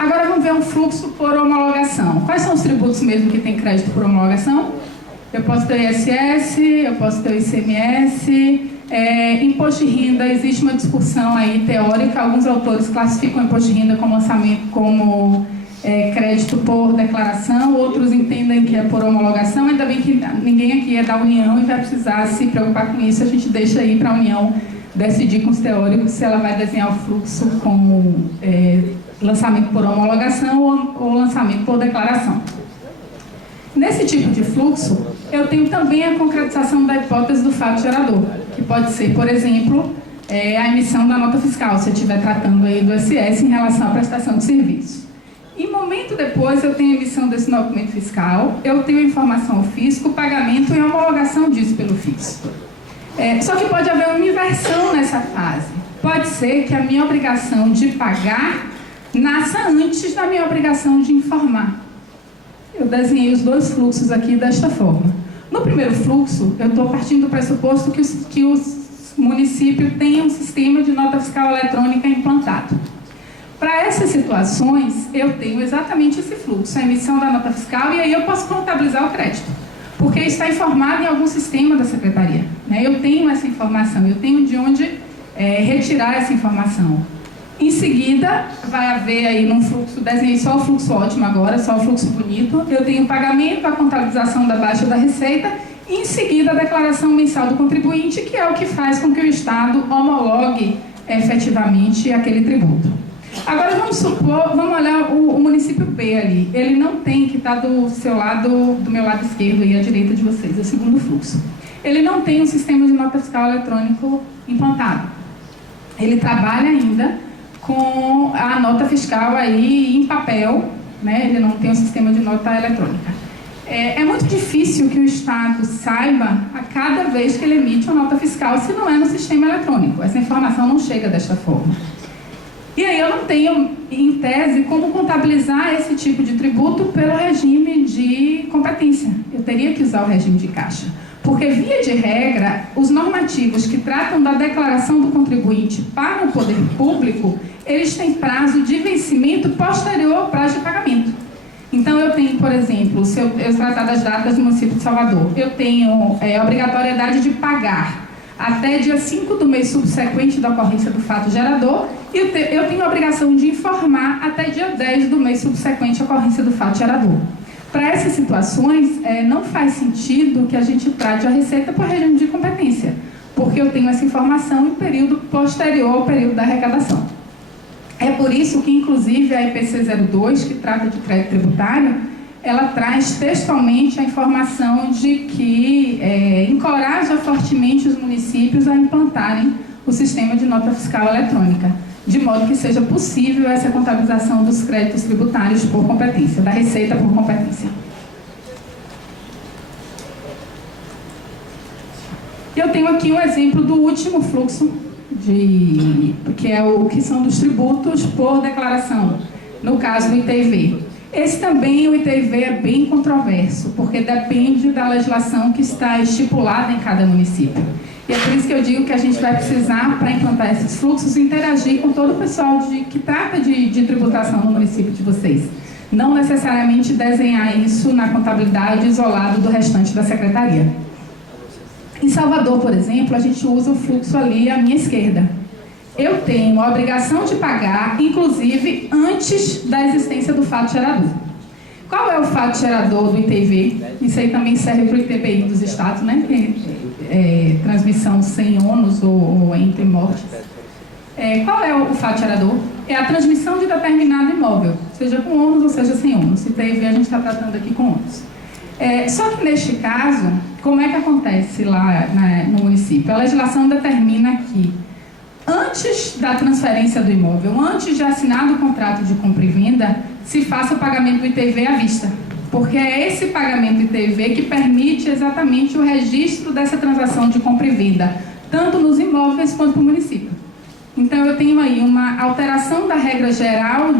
Agora vamos ver um fluxo por homologação. Quais são os tributos mesmo que tem crédito por homologação? Eu posso ter o ISS, eu posso ter o ICMS... imposto de renda, existe uma discussão aí teórica, alguns autores classificam o imposto de renda como lançamento, como crédito por declaração, outros entendem que é por homologação. Ainda bem que ninguém aqui é da União e vai precisar se preocupar com isso, a gente deixa aí para a União decidir com os teóricos se ela vai desenhar o fluxo como lançamento por homologação ou lançamento por declaração. Nesse tipo de fluxo, eu tenho também a concretização da hipótese do fato gerador, que pode ser, por exemplo, a emissão da nota fiscal, se eu estiver tratando aí do ISS em relação à prestação de serviços. Em momento depois, eu tenho a emissão desse documento fiscal, eu tenho a informação ao fisco, o pagamento e a homologação disso pelo fisco. Só que pode haver uma inversão nessa fase. Pode ser que a minha obrigação de pagar nasça antes da minha obrigação de informar. Eu desenhei os dois fluxos aqui desta forma. No primeiro fluxo, eu estou partindo do pressuposto que o município tem um sistema de nota fiscal eletrônica implantado. Para essas situações, eu tenho exatamente esse fluxo, a emissão da nota fiscal, e aí eu posso contabilizar o crédito, porque está informado em algum sistema da Secretaria, né? Eu tenho essa informação, eu tenho de onde retirar essa informação. Em seguida, vai haver aí num fluxo, desenhei só o fluxo ótimo agora, só o fluxo bonito. Eu tenho o pagamento, a contabilização da baixa da receita e em seguida a declaração mensal do contribuinte, que é o que faz com que o Estado homologue efetivamente aquele tributo. Agora vamos olhar o município B ali. Ele não tem, que está do seu lado, do meu lado esquerdo e à direita de vocês, é o segundo fluxo. Ele não tem um sistema de nota fiscal eletrônico implantado. Ele trabalha ainda com a nota fiscal aí em papel, né? Ele não tem um sistema de nota eletrônica. É muito difícil que o Estado saiba a cada vez que ele emite uma nota fiscal se não é no sistema eletrônico. Essa informação não chega desta forma. E aí eu não tenho, em tese, como contabilizar esse tipo de tributo pelo regime de competência. Eu teria que usar o regime de caixa. Porque, via de regra, os normativos que tratam da declaração do contribuinte para o poder público, eles têm prazo de vencimento posterior ao prazo de pagamento. Então, eu tenho, por exemplo, se eu tratar das datas do município de Salvador, eu tenho obrigatoriedade de pagar até dia 5 do mês subsequente da ocorrência do fato gerador, e eu tenho a obrigação de informar até dia 10 do mês subsequente à ocorrência do fato gerador. Para essas situações, não faz sentido que a gente trate a receita por regime de competência, porque eu tenho essa informação em período posterior ao período da arrecadação. É por isso que, inclusive, a IPC 02, que trata de crédito tributário, ela traz textualmente a informação de que encoraja fortemente os municípios a implantarem o sistema de nota fiscal eletrônica, de modo que seja possível essa contabilização dos créditos tributários por competência, da receita por competência. Eu tenho aqui um exemplo do último fluxo, que é o que são dos tributos por declaração, no caso do ITV. Esse também, o ITV, é bem controverso, porque depende da legislação que está estipulada em cada município. E é por isso que eu digo que a gente vai precisar, para implantar esses fluxos, interagir com todo o pessoal que trata de tributação no município de vocês. Não necessariamente desenhar isso na contabilidade isolado do restante da secretaria. Em Salvador, por exemplo, a gente usa o fluxo ali à minha esquerda. Eu tenho a obrigação de pagar, inclusive, antes da existência do fato gerador. Qual é o fato gerador do ITV? Isso aí também serve para o ITBI dos estados, né? Transmissão sem ônus ou entre mortes. Qual é o fato gerador? É a transmissão de determinado imóvel, seja com ônus ou seja sem ônus. ITV a gente está tratando aqui com ônus. Só que neste caso, como é que acontece lá no município? A legislação determina que antes da transferência do imóvel, antes de assinado o contrato de compra e venda, se faça o pagamento do ITV à vista. Porque é esse pagamento ITV que permite exatamente o registro dessa transação de compra e venda, tanto nos imóveis quanto no município. Então, eu tenho aí uma alteração da regra geral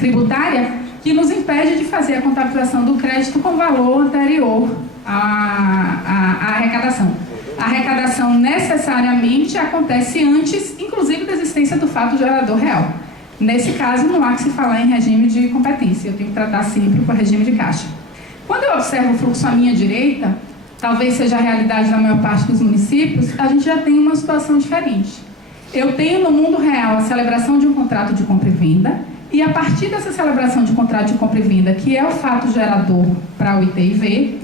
tributária que nos impede de fazer a contabilização do crédito com valor anterior à arrecadação. A arrecadação necessariamente acontece antes, inclusive, da existência do fato gerador real. Nesse caso, não há que se falar em regime de competência, eu tenho que tratar sempre por regime de caixa. Quando eu observo o fluxo à minha direita, talvez seja a realidade da maior parte dos municípios, a gente já tem uma situação diferente. Eu tenho no mundo real a celebração de um contrato de compra e venda, e a partir dessa celebração de contrato de compra e venda, que é o fato gerador para o ITV,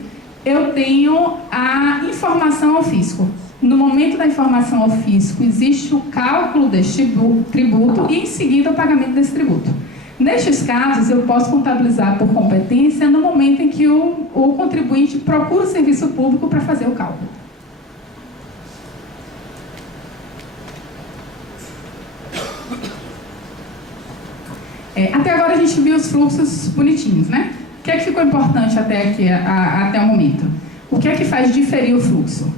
eu tenho a informação ao fisco. no momento da informação ao fisco, existe o cálculo deste tributo e, em seguida, o pagamento desse tributo. Nestes casos, eu posso contabilizar por competência no momento em que o contribuinte procura o serviço público para fazer o cálculo. Até agora a gente viu os fluxos bonitinhos, né? O que é que ficou importante até aqui, até o momento? O que é que faz diferir o fluxo?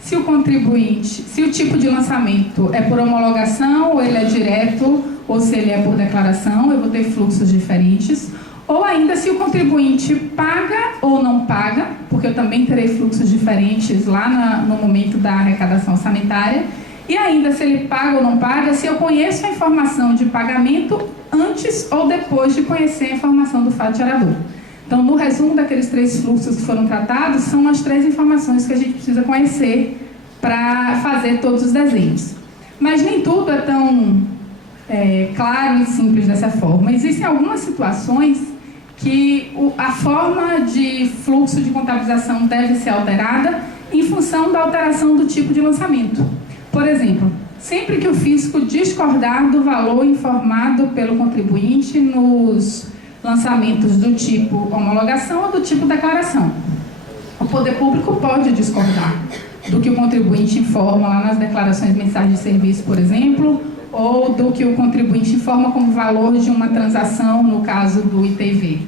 Se o tipo de lançamento é por homologação, ou ele é direto, ou se ele é por declaração, eu vou ter fluxos diferentes. Ou ainda se o contribuinte paga ou não paga, porque eu também terei fluxos diferentes lá no momento da arrecadação orçamentária. E ainda se ele paga ou não paga, se eu conheço a informação de pagamento antes ou depois de conhecer a informação do fato gerador. Então, no resumo daqueles 3 fluxos que foram tratados, são as 3 informações que a gente precisa conhecer para fazer todos os desenhos. Mas nem tudo é tão claro e simples dessa forma. Existem algumas situações que a forma de fluxo de contabilização deve ser alterada em função da alteração do tipo de lançamento. Por exemplo, sempre que o fisco discordar do valor informado pelo contribuinte nos lançamentos do tipo homologação ou do tipo declaração, o poder público pode discordar do que o contribuinte informa lá nas declarações mensais de serviço, por exemplo, ou do que o contribuinte informa como valor de uma transação, no caso do ITV.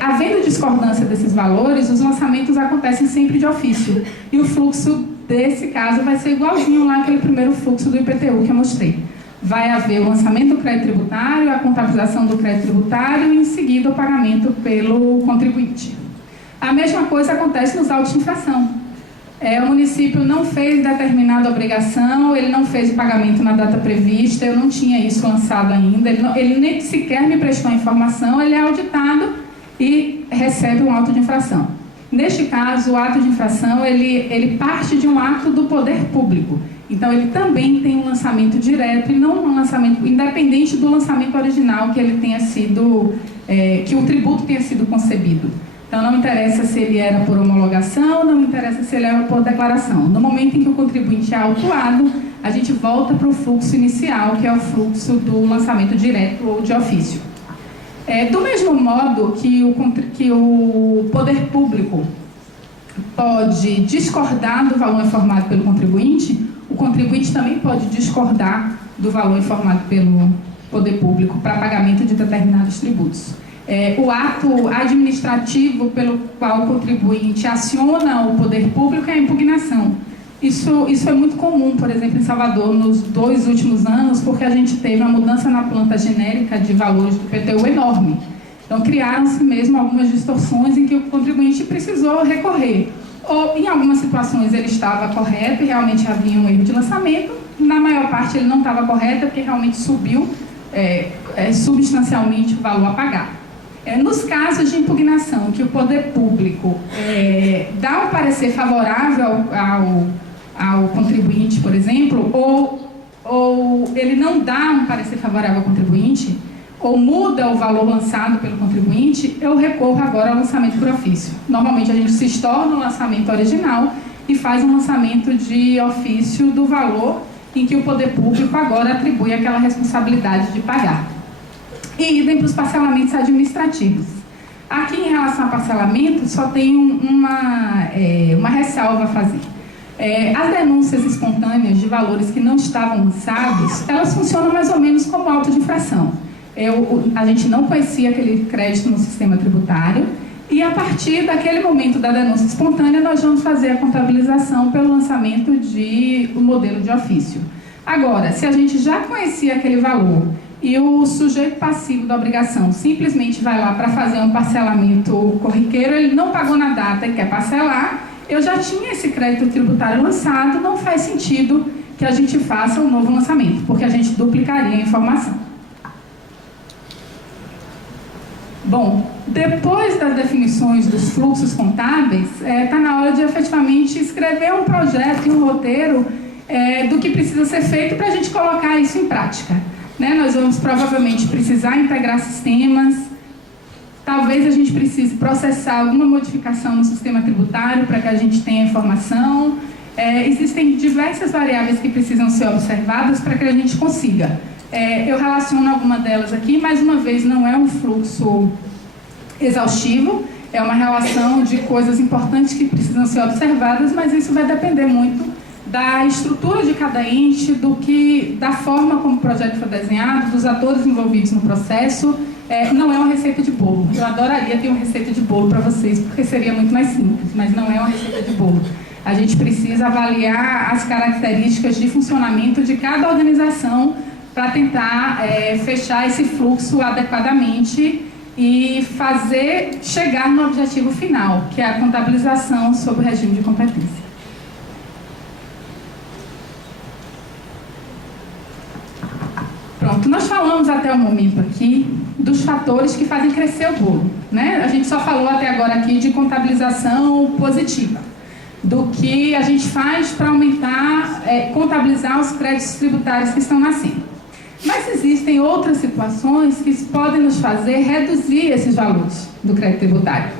Havendo discordância desses valores, os lançamentos acontecem sempre de ofício, e o fluxo desse caso vai ser igualzinho lá aquele primeiro fluxo do IPTU que eu mostrei. Vai haver o lançamento do crédito tributário, a contabilização do crédito tributário e, em seguida, o pagamento pelo contribuinte. A mesma coisa acontece nos autos de infração. O município não fez determinada obrigação, ele não fez o pagamento na data prevista, eu não tinha isso lançado ainda, ele nem sequer me prestou a informação, ele é auditado e recebe um auto de infração. Neste caso, o ato de infração, ele parte de um ato do poder público. Então, ele também tem um lançamento direto e não um lançamento independente do lançamento original que ele tenha sido, que o tributo tenha sido concebido. Então, não interessa se ele era por homologação, não interessa se ele era por declaração. No momento em que o contribuinte é autuado, a gente volta para o fluxo inicial, que é o fluxo do lançamento direto ou de ofício. Do mesmo modo que o poder público pode discordar do valor informado pelo contribuinte, o contribuinte também pode discordar do valor informado pelo poder público para pagamento de determinados tributos. O ato administrativo pelo qual o contribuinte aciona o poder público é a impugnação. Isso é muito comum, por exemplo, em Salvador, nos 2 últimos anos, porque a gente teve uma mudança na planta genérica de valores do IPTU enorme. Então, criaram-se mesmo algumas distorções em que o contribuinte precisou recorrer. Ou, em algumas situações, ele estava correto e realmente havia um erro de lançamento. Na maior parte, ele não estava correto, porque realmente subiu substancialmente o valor a pagar. Nos casos de impugnação, que o poder público dá um parecer favorável ao contribuinte, por exemplo, ou ele não dá um parecer favorável ao contribuinte, ou muda o valor lançado pelo contribuinte, eu recorro agora ao lançamento por ofício. Normalmente a gente se estorna no lançamento original e faz um lançamento de ofício do valor em que o poder público agora atribui aquela responsabilidade de pagar. E idem para os parcelamentos administrativos. Aqui, em relação a parcelamento, só tem uma ressalva a fazer. As denúncias espontâneas de valores que não estavam lançados, elas funcionam mais ou menos como auto de infração. A gente não conhecia aquele crédito no sistema tributário e, a partir daquele momento da denúncia espontânea, nós vamos fazer a contabilização pelo lançamento do modelo de ofício. Agora, se a gente já conhecia aquele valor e o sujeito passivo da obrigação simplesmente vai lá para fazer um parcelamento corriqueiro, ele não pagou na data e quer parcelar, eu já tinha esse crédito tributário lançado, não faz sentido que a gente faça um novo lançamento, porque a gente duplicaria a informação. Bom, depois das definições dos fluxos contábeis, está na hora de efetivamente escrever um projeto e um roteiro do que precisa ser feito para a gente colocar isso em prática. Nós vamos provavelmente precisar integrar sistemas, talvez a gente precise processar alguma modificação no sistema tributário para que a gente tenha informação, Existem diversas variáveis que precisam ser observadas para que a gente consiga. Eu relaciono alguma delas aqui, mais uma vez, não é um fluxo exaustivo, é uma relação de coisas importantes que precisam ser observadas, mas isso vai depender muito da estrutura de cada ente, da forma como o projeto foi desenhado, dos atores envolvidos no processo. Não é uma receita de bolo. Eu adoraria ter uma receita de bolo para vocês, porque seria muito mais simples, mas não é uma receita de bolo. A gente precisa avaliar as características de funcionamento de cada organização para tentar fechar esse fluxo adequadamente e fazer chegar no objetivo final, que é a contabilização sob o regime de competência. Pronto, nós falamos até o momento aqui dos fatores que fazem crescer o bolo, né? A gente só falou até agora aqui de contabilização positiva, do que a gente faz para aumentar, contabilizar os créditos tributários que estão nascendo. Mas existem outras situações que podem nos fazer reduzir esses valores do crédito tributário.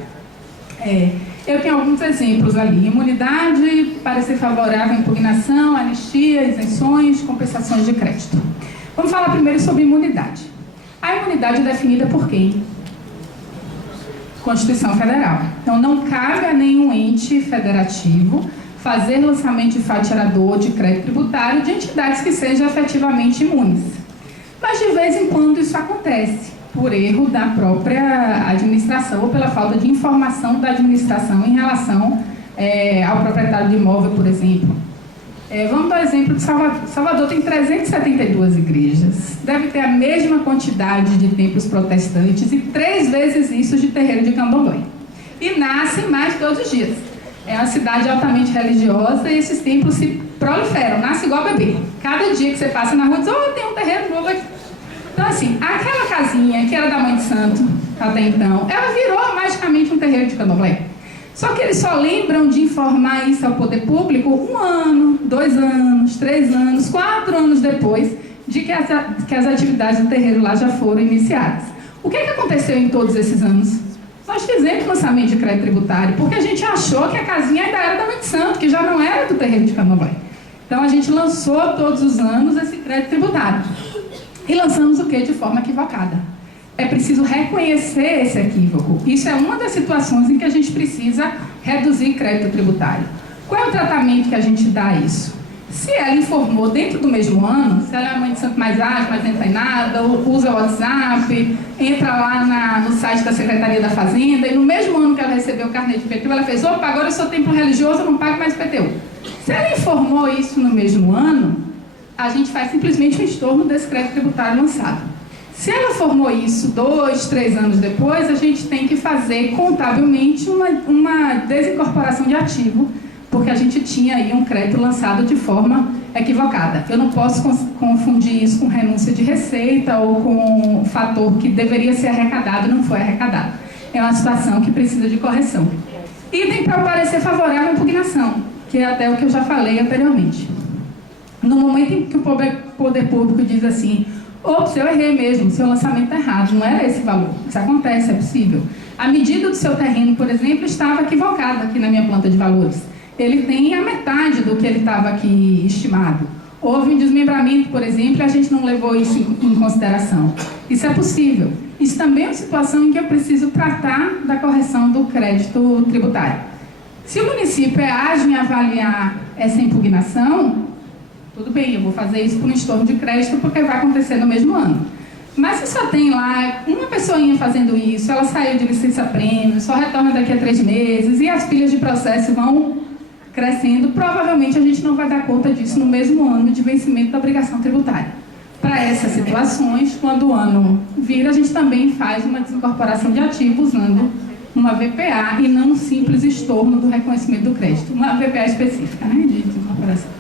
Eu tenho alguns exemplos ali: imunidade, parecer favorável à impugnação, anistia, isenções, compensações de crédito. Vamos falar primeiro sobre imunidade. A imunidade é definida por quem? Constituição Federal. Então, não cabe a nenhum ente federativo fazer lançamento de fatiador de crédito tributário de entidades que sejam efetivamente imunes. Mas, de vez em quando, isso acontece, por erro da própria administração ou pela falta de informação da administração em relação ao proprietário de imóvel, por exemplo. Vamos dar o exemplo de Salvador. Salvador tem 372 igrejas, deve ter a mesma quantidade de templos protestantes e 3 vezes isso de terreiro de candomblé. E nascem mais todos os dias. É uma cidade altamente religiosa e esses templos se proliferam, nasce igual bebê. Cada dia que você passa na rua, diz: oh, tem um terreiro novo aqui. Então, assim, aquela casinha que era da Mãe de Santo até então, ela virou magicamente um terreiro de candomblé. Só que eles só lembram de informar isso ao poder público 1 ano, 2 anos, 3 anos, 4 anos depois de que as atividades do terreiro lá já foram iniciadas. O que aconteceu em todos esses anos? Nós fizemos lançamento de crédito tributário porque a gente achou que a casinha ainda era da Mãe de Santo, que já não era do terreiro de candomblé. Então a gente lançou todos os anos esse crédito tributário. E lançamos o quê? De forma equivocada. É preciso reconhecer esse equívoco. Isso é uma das situações em que a gente precisa reduzir crédito tributário. Qual é o tratamento que a gente dá a isso? Se ela informou dentro do mesmo ano, se ela é Mãe de Santo mais ágil, mas não entra em nada, usa o WhatsApp, entra lá no site da Secretaria da Fazenda, e no mesmo ano que ela recebeu o carnê de IPTU, ela fez: opa, agora eu sou templo religioso, eu não pago mais IPTU. Se ela informou isso no mesmo ano, a gente faz simplesmente um estorno desse crédito tributário lançado. Se ela formou isso 2, 3 anos depois, a gente tem que fazer contabilmente uma desincorporação de ativo, porque a gente tinha aí um crédito lançado de forma equivocada. Eu não posso confundir isso com renúncia de receita ou com um fator que deveria ser arrecadado e não foi arrecadado. É uma situação que precisa de correção. Idem para o parecer favorável à impugnação, que é até o que eu já falei anteriormente. No momento em que o poder público diz assim: ops, eu errei mesmo, seu lançamento está errado, não era esse valor. Isso acontece, é possível. A medida do seu terreno, por exemplo, estava equivocada aqui na minha planta de valores. Ele tem a metade do que ele estava aqui estimado. Houve um desmembramento, por exemplo, e a gente não levou isso em consideração. Isso é possível. Isso também é uma situação em que eu preciso tratar da correção do crédito tributário. Se o município é ágil em avaliar essa impugnação, tudo bem, eu vou fazer isso por um estorno de crédito porque vai acontecer no mesmo ano. Mas se só tem lá uma pessoinha fazendo isso, ela saiu de licença-prêmio, só retorna daqui a 3 meses e as pilhas de processo vão crescendo, provavelmente a gente não vai dar conta disso no mesmo ano de vencimento da obrigação tributária. Para essas situações, quando o ano vira, a gente também faz uma desincorporação de ativo usando uma VPA e não um simples estorno do reconhecimento do crédito. Uma VPA específica, né, de desincorporação.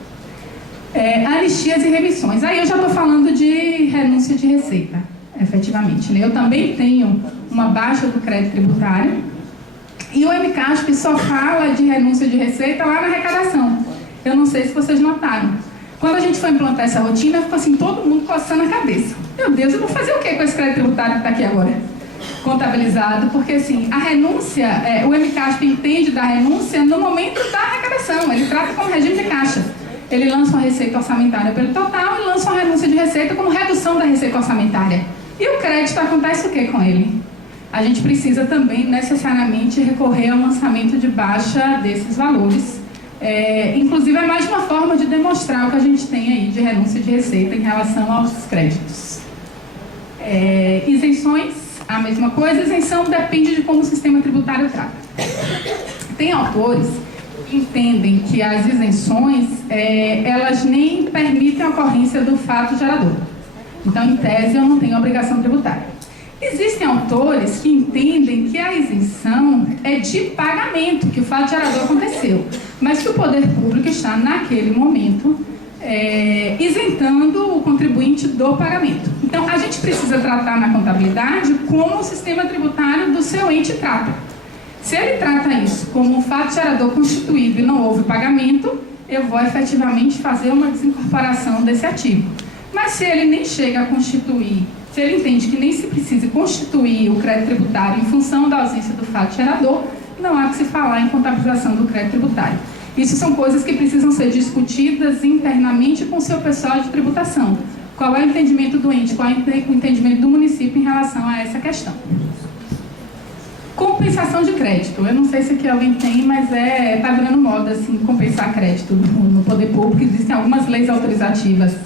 Anistias e remissões. Aí eu já estou falando de renúncia de receita, efetivamente, né? Eu também tenho uma baixa do crédito tributário e o MCASP só fala de renúncia de receita lá na arrecadação. Eu não sei se vocês notaram. Quando a gente foi implantar essa rotina, ficou assim, todo mundo coçando a cabeça. Meu Deus, eu vou fazer o quê com esse crédito tributário que está aqui agora? contabilizado, porque assim, a renúncia, o MCASP entende da renúncia no momento da arrecadação, ele trata como regime de caixa. Ele lança uma receita orçamentária pelo total e lança uma renúncia de receita como redução da receita orçamentária. E o crédito acontece o que com ele? A gente precisa também necessariamente recorrer ao lançamento de baixa desses valores. Inclusive é mais uma forma de demonstrar o que a gente tem aí de renúncia de receita em relação aos créditos. Isenções, a mesma coisa. Isenção depende de como o sistema tributário trata. Tem autores que entendem que as isenções, elas nem permitem a ocorrência do fato gerador. Então, em tese, eu não tenho obrigação tributária. Existem autores que entendem que a isenção é de pagamento, que o fato gerador aconteceu, mas que o poder público está, naquele momento, isentando o contribuinte do pagamento. Então, a gente precisa tratar na contabilidade como o sistema tributário do seu ente trata. Se ele trata isso como um fato gerador constituído e não houve pagamento, eu vou efetivamente fazer uma desincorporação desse ativo. Mas se ele nem chega a constituir, se ele entende que nem se precisa constituir o crédito tributário em função da ausência do fato gerador, não há que se falar em contabilização do crédito tributário. Isso são coisas que precisam ser discutidas internamente com o seu pessoal de tributação. Qual é o entendimento do ente, qual é o entendimento do município em relação a essa questão. Compensação de crédito. Eu não sei se aqui alguém tem, mas está virando moda assim, compensar crédito no poder público. Existem algumas leis autorizativas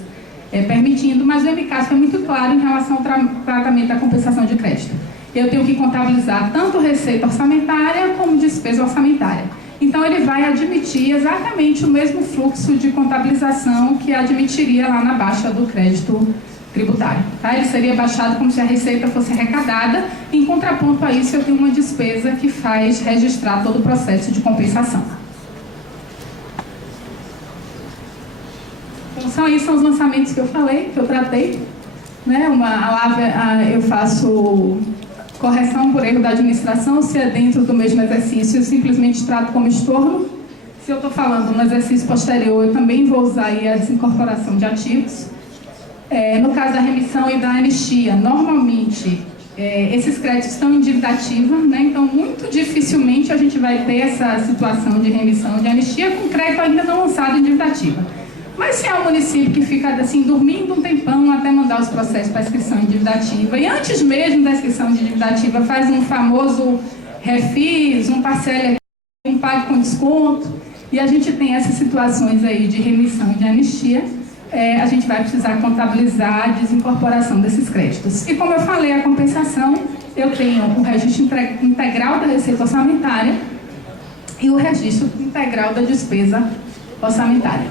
permitindo, mas o MCASP é muito claro em relação ao tratamento da compensação de crédito. Eu tenho que contabilizar tanto receita orçamentária como despesa orçamentária. Então, ele vai admitir exatamente o mesmo fluxo de contabilização que admitiria lá na baixa do crédito tributário. Tá? Ele seria baixado como se a receita fosse arrecadada. Em contraponto a isso, eu tenho uma despesa que faz registrar todo o processo de compensação. Então, esses são os lançamentos que eu falei, que eu tratei. Né? Eu faço correção por erro da administração, se é dentro do mesmo exercício, eu simplesmente trato como estorno. Se eu estou falando no exercício posterior, eu também vou usar aí a desincorporação de ativos. No caso da remissão e da anistia, normalmente esses créditos estão em dívida ativa, né? Então muito dificilmente a gente vai ter essa situação de remissão de anistia com crédito ainda não lançado em dívida ativa. Mas se é um município que fica assim, dormindo um tempão até mandar os processos para inscrição em dívida ativa, e antes mesmo da inscrição de dívida ativa faz um famoso refis, um parcela, um pague com desconto, e a gente tem essas situações aí de remissão de anistia, a gente vai precisar contabilizar a desincorporação desses créditos. E como eu falei, a compensação, eu tenho o registro integral da receita orçamentária e o registro integral da despesa orçamentária.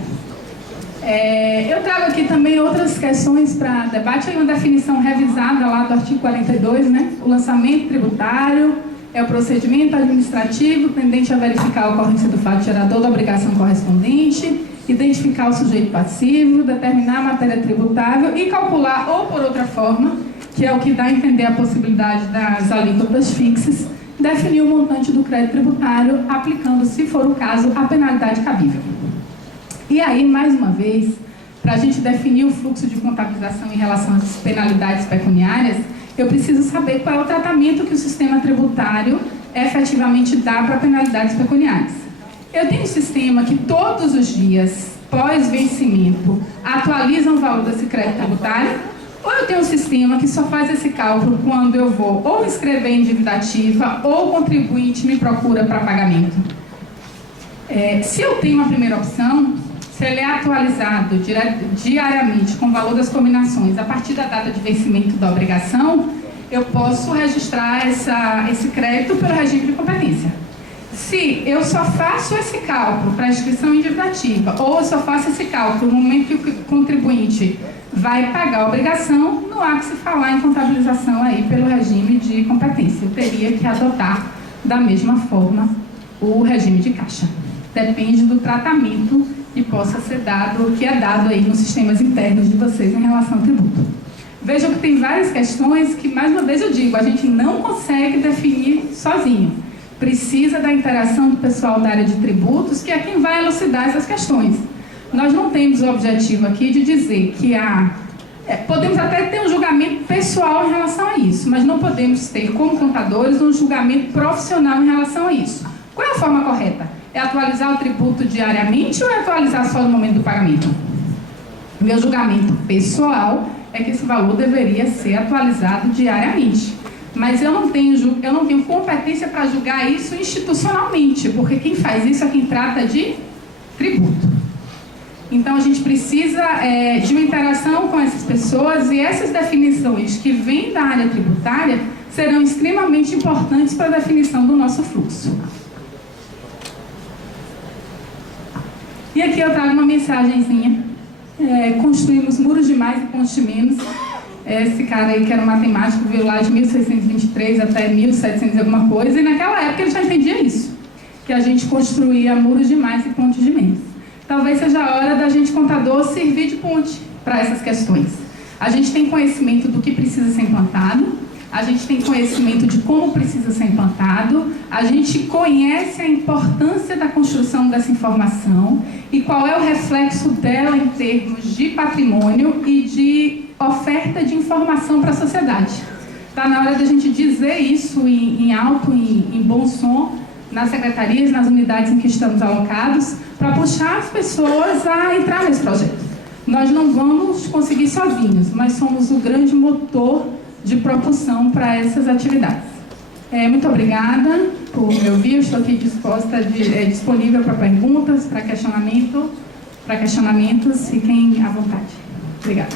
Eu trago aqui também outras questões para debate, aí uma definição revisada lá do artigo 42, né? O lançamento tributário é o procedimento administrativo tendente a verificar a ocorrência do fato gerador da obrigação correspondente, identificar o sujeito passivo, determinar a matéria tributável e calcular, ou por outra forma, que é o que dá a entender a possibilidade das alíquotas fixas, definir o montante do crédito tributário, aplicando, se for o caso, a penalidade cabível. E aí, mais uma vez, para a gente definir o fluxo de contabilização em relação às penalidades pecuniárias, eu preciso saber qual é o tratamento que o sistema tributário efetivamente dá para penalidades pecuniárias. Eu tenho um sistema que todos os dias, pós-vencimento, atualiza o valor desse crédito tributário, ou eu tenho um sistema que só faz esse cálculo quando eu vou ou escrever em dívida ativa ou o contribuinte me procura para pagamento. Se eu tenho a primeira opção, se ele é atualizado diariamente com o valor das combinações a partir da data de vencimento da obrigação, eu posso registrar esse crédito pelo regime de competência. Se eu só faço esse cálculo para inscrição em dívida ativa, ou eu só faço esse cálculo no momento que o contribuinte vai pagar a obrigação, não há que se falar em contabilização aí pelo regime de competência. Eu teria que adotar da mesma forma o regime de caixa. Depende do tratamento que possa ser dado, que é dado aí nos sistemas internos de vocês em relação ao tributo. Vejam que tem várias questões que, mais uma vez eu digo, a gente não consegue definir sozinho. Precisa da interação do pessoal da área de tributos, que é quem vai elucidar essas questões. Nós não temos o objetivo aqui de dizer que a Podemos até ter um julgamento pessoal em relação a isso, mas não podemos ter, como contadores, um julgamento profissional em relação a isso. Qual é a forma correta? É atualizar o tributo diariamente ou é atualizar só no momento do pagamento? Meu julgamento pessoal é que esse valor deveria ser atualizado diariamente. Mas eu não tenho competência para julgar isso institucionalmente, porque quem faz isso é quem trata de tributo. Então, a gente precisa de uma interação com essas pessoas, e essas definições que vêm da área tributária serão extremamente importantes para a definição do nosso fluxo. E aqui eu trago uma mensagenzinha. Construímos muros de mais e pontes de menos. Esse cara aí, que era um matemático, veio lá de 1623 até 1700 e alguma coisa, e naquela época ele já entendia isso, que a gente construía muros de mais e pontes de menos. Talvez seja a hora da gente, contador, servir de ponte para essas questões. A gente tem conhecimento do que precisa ser implantado, a gente tem conhecimento de como precisa ser implantado, a gente conhece a importância da construção dessa informação e qual é o reflexo dela em termos de patrimônio e de oferta de informação para a sociedade. Está na hora da gente dizer isso em alto, em bom som, nas secretarias, nas unidades em que estamos alocados, para puxar as pessoas a entrar nesse projeto. Nós não vamos conseguir sozinhos, mas somos o grande motor de propulsão para essas atividades. Muito obrigada por me ouvir. Eu estou aqui disponível para perguntas, para questionamentos. Fiquem à vontade. Obrigada.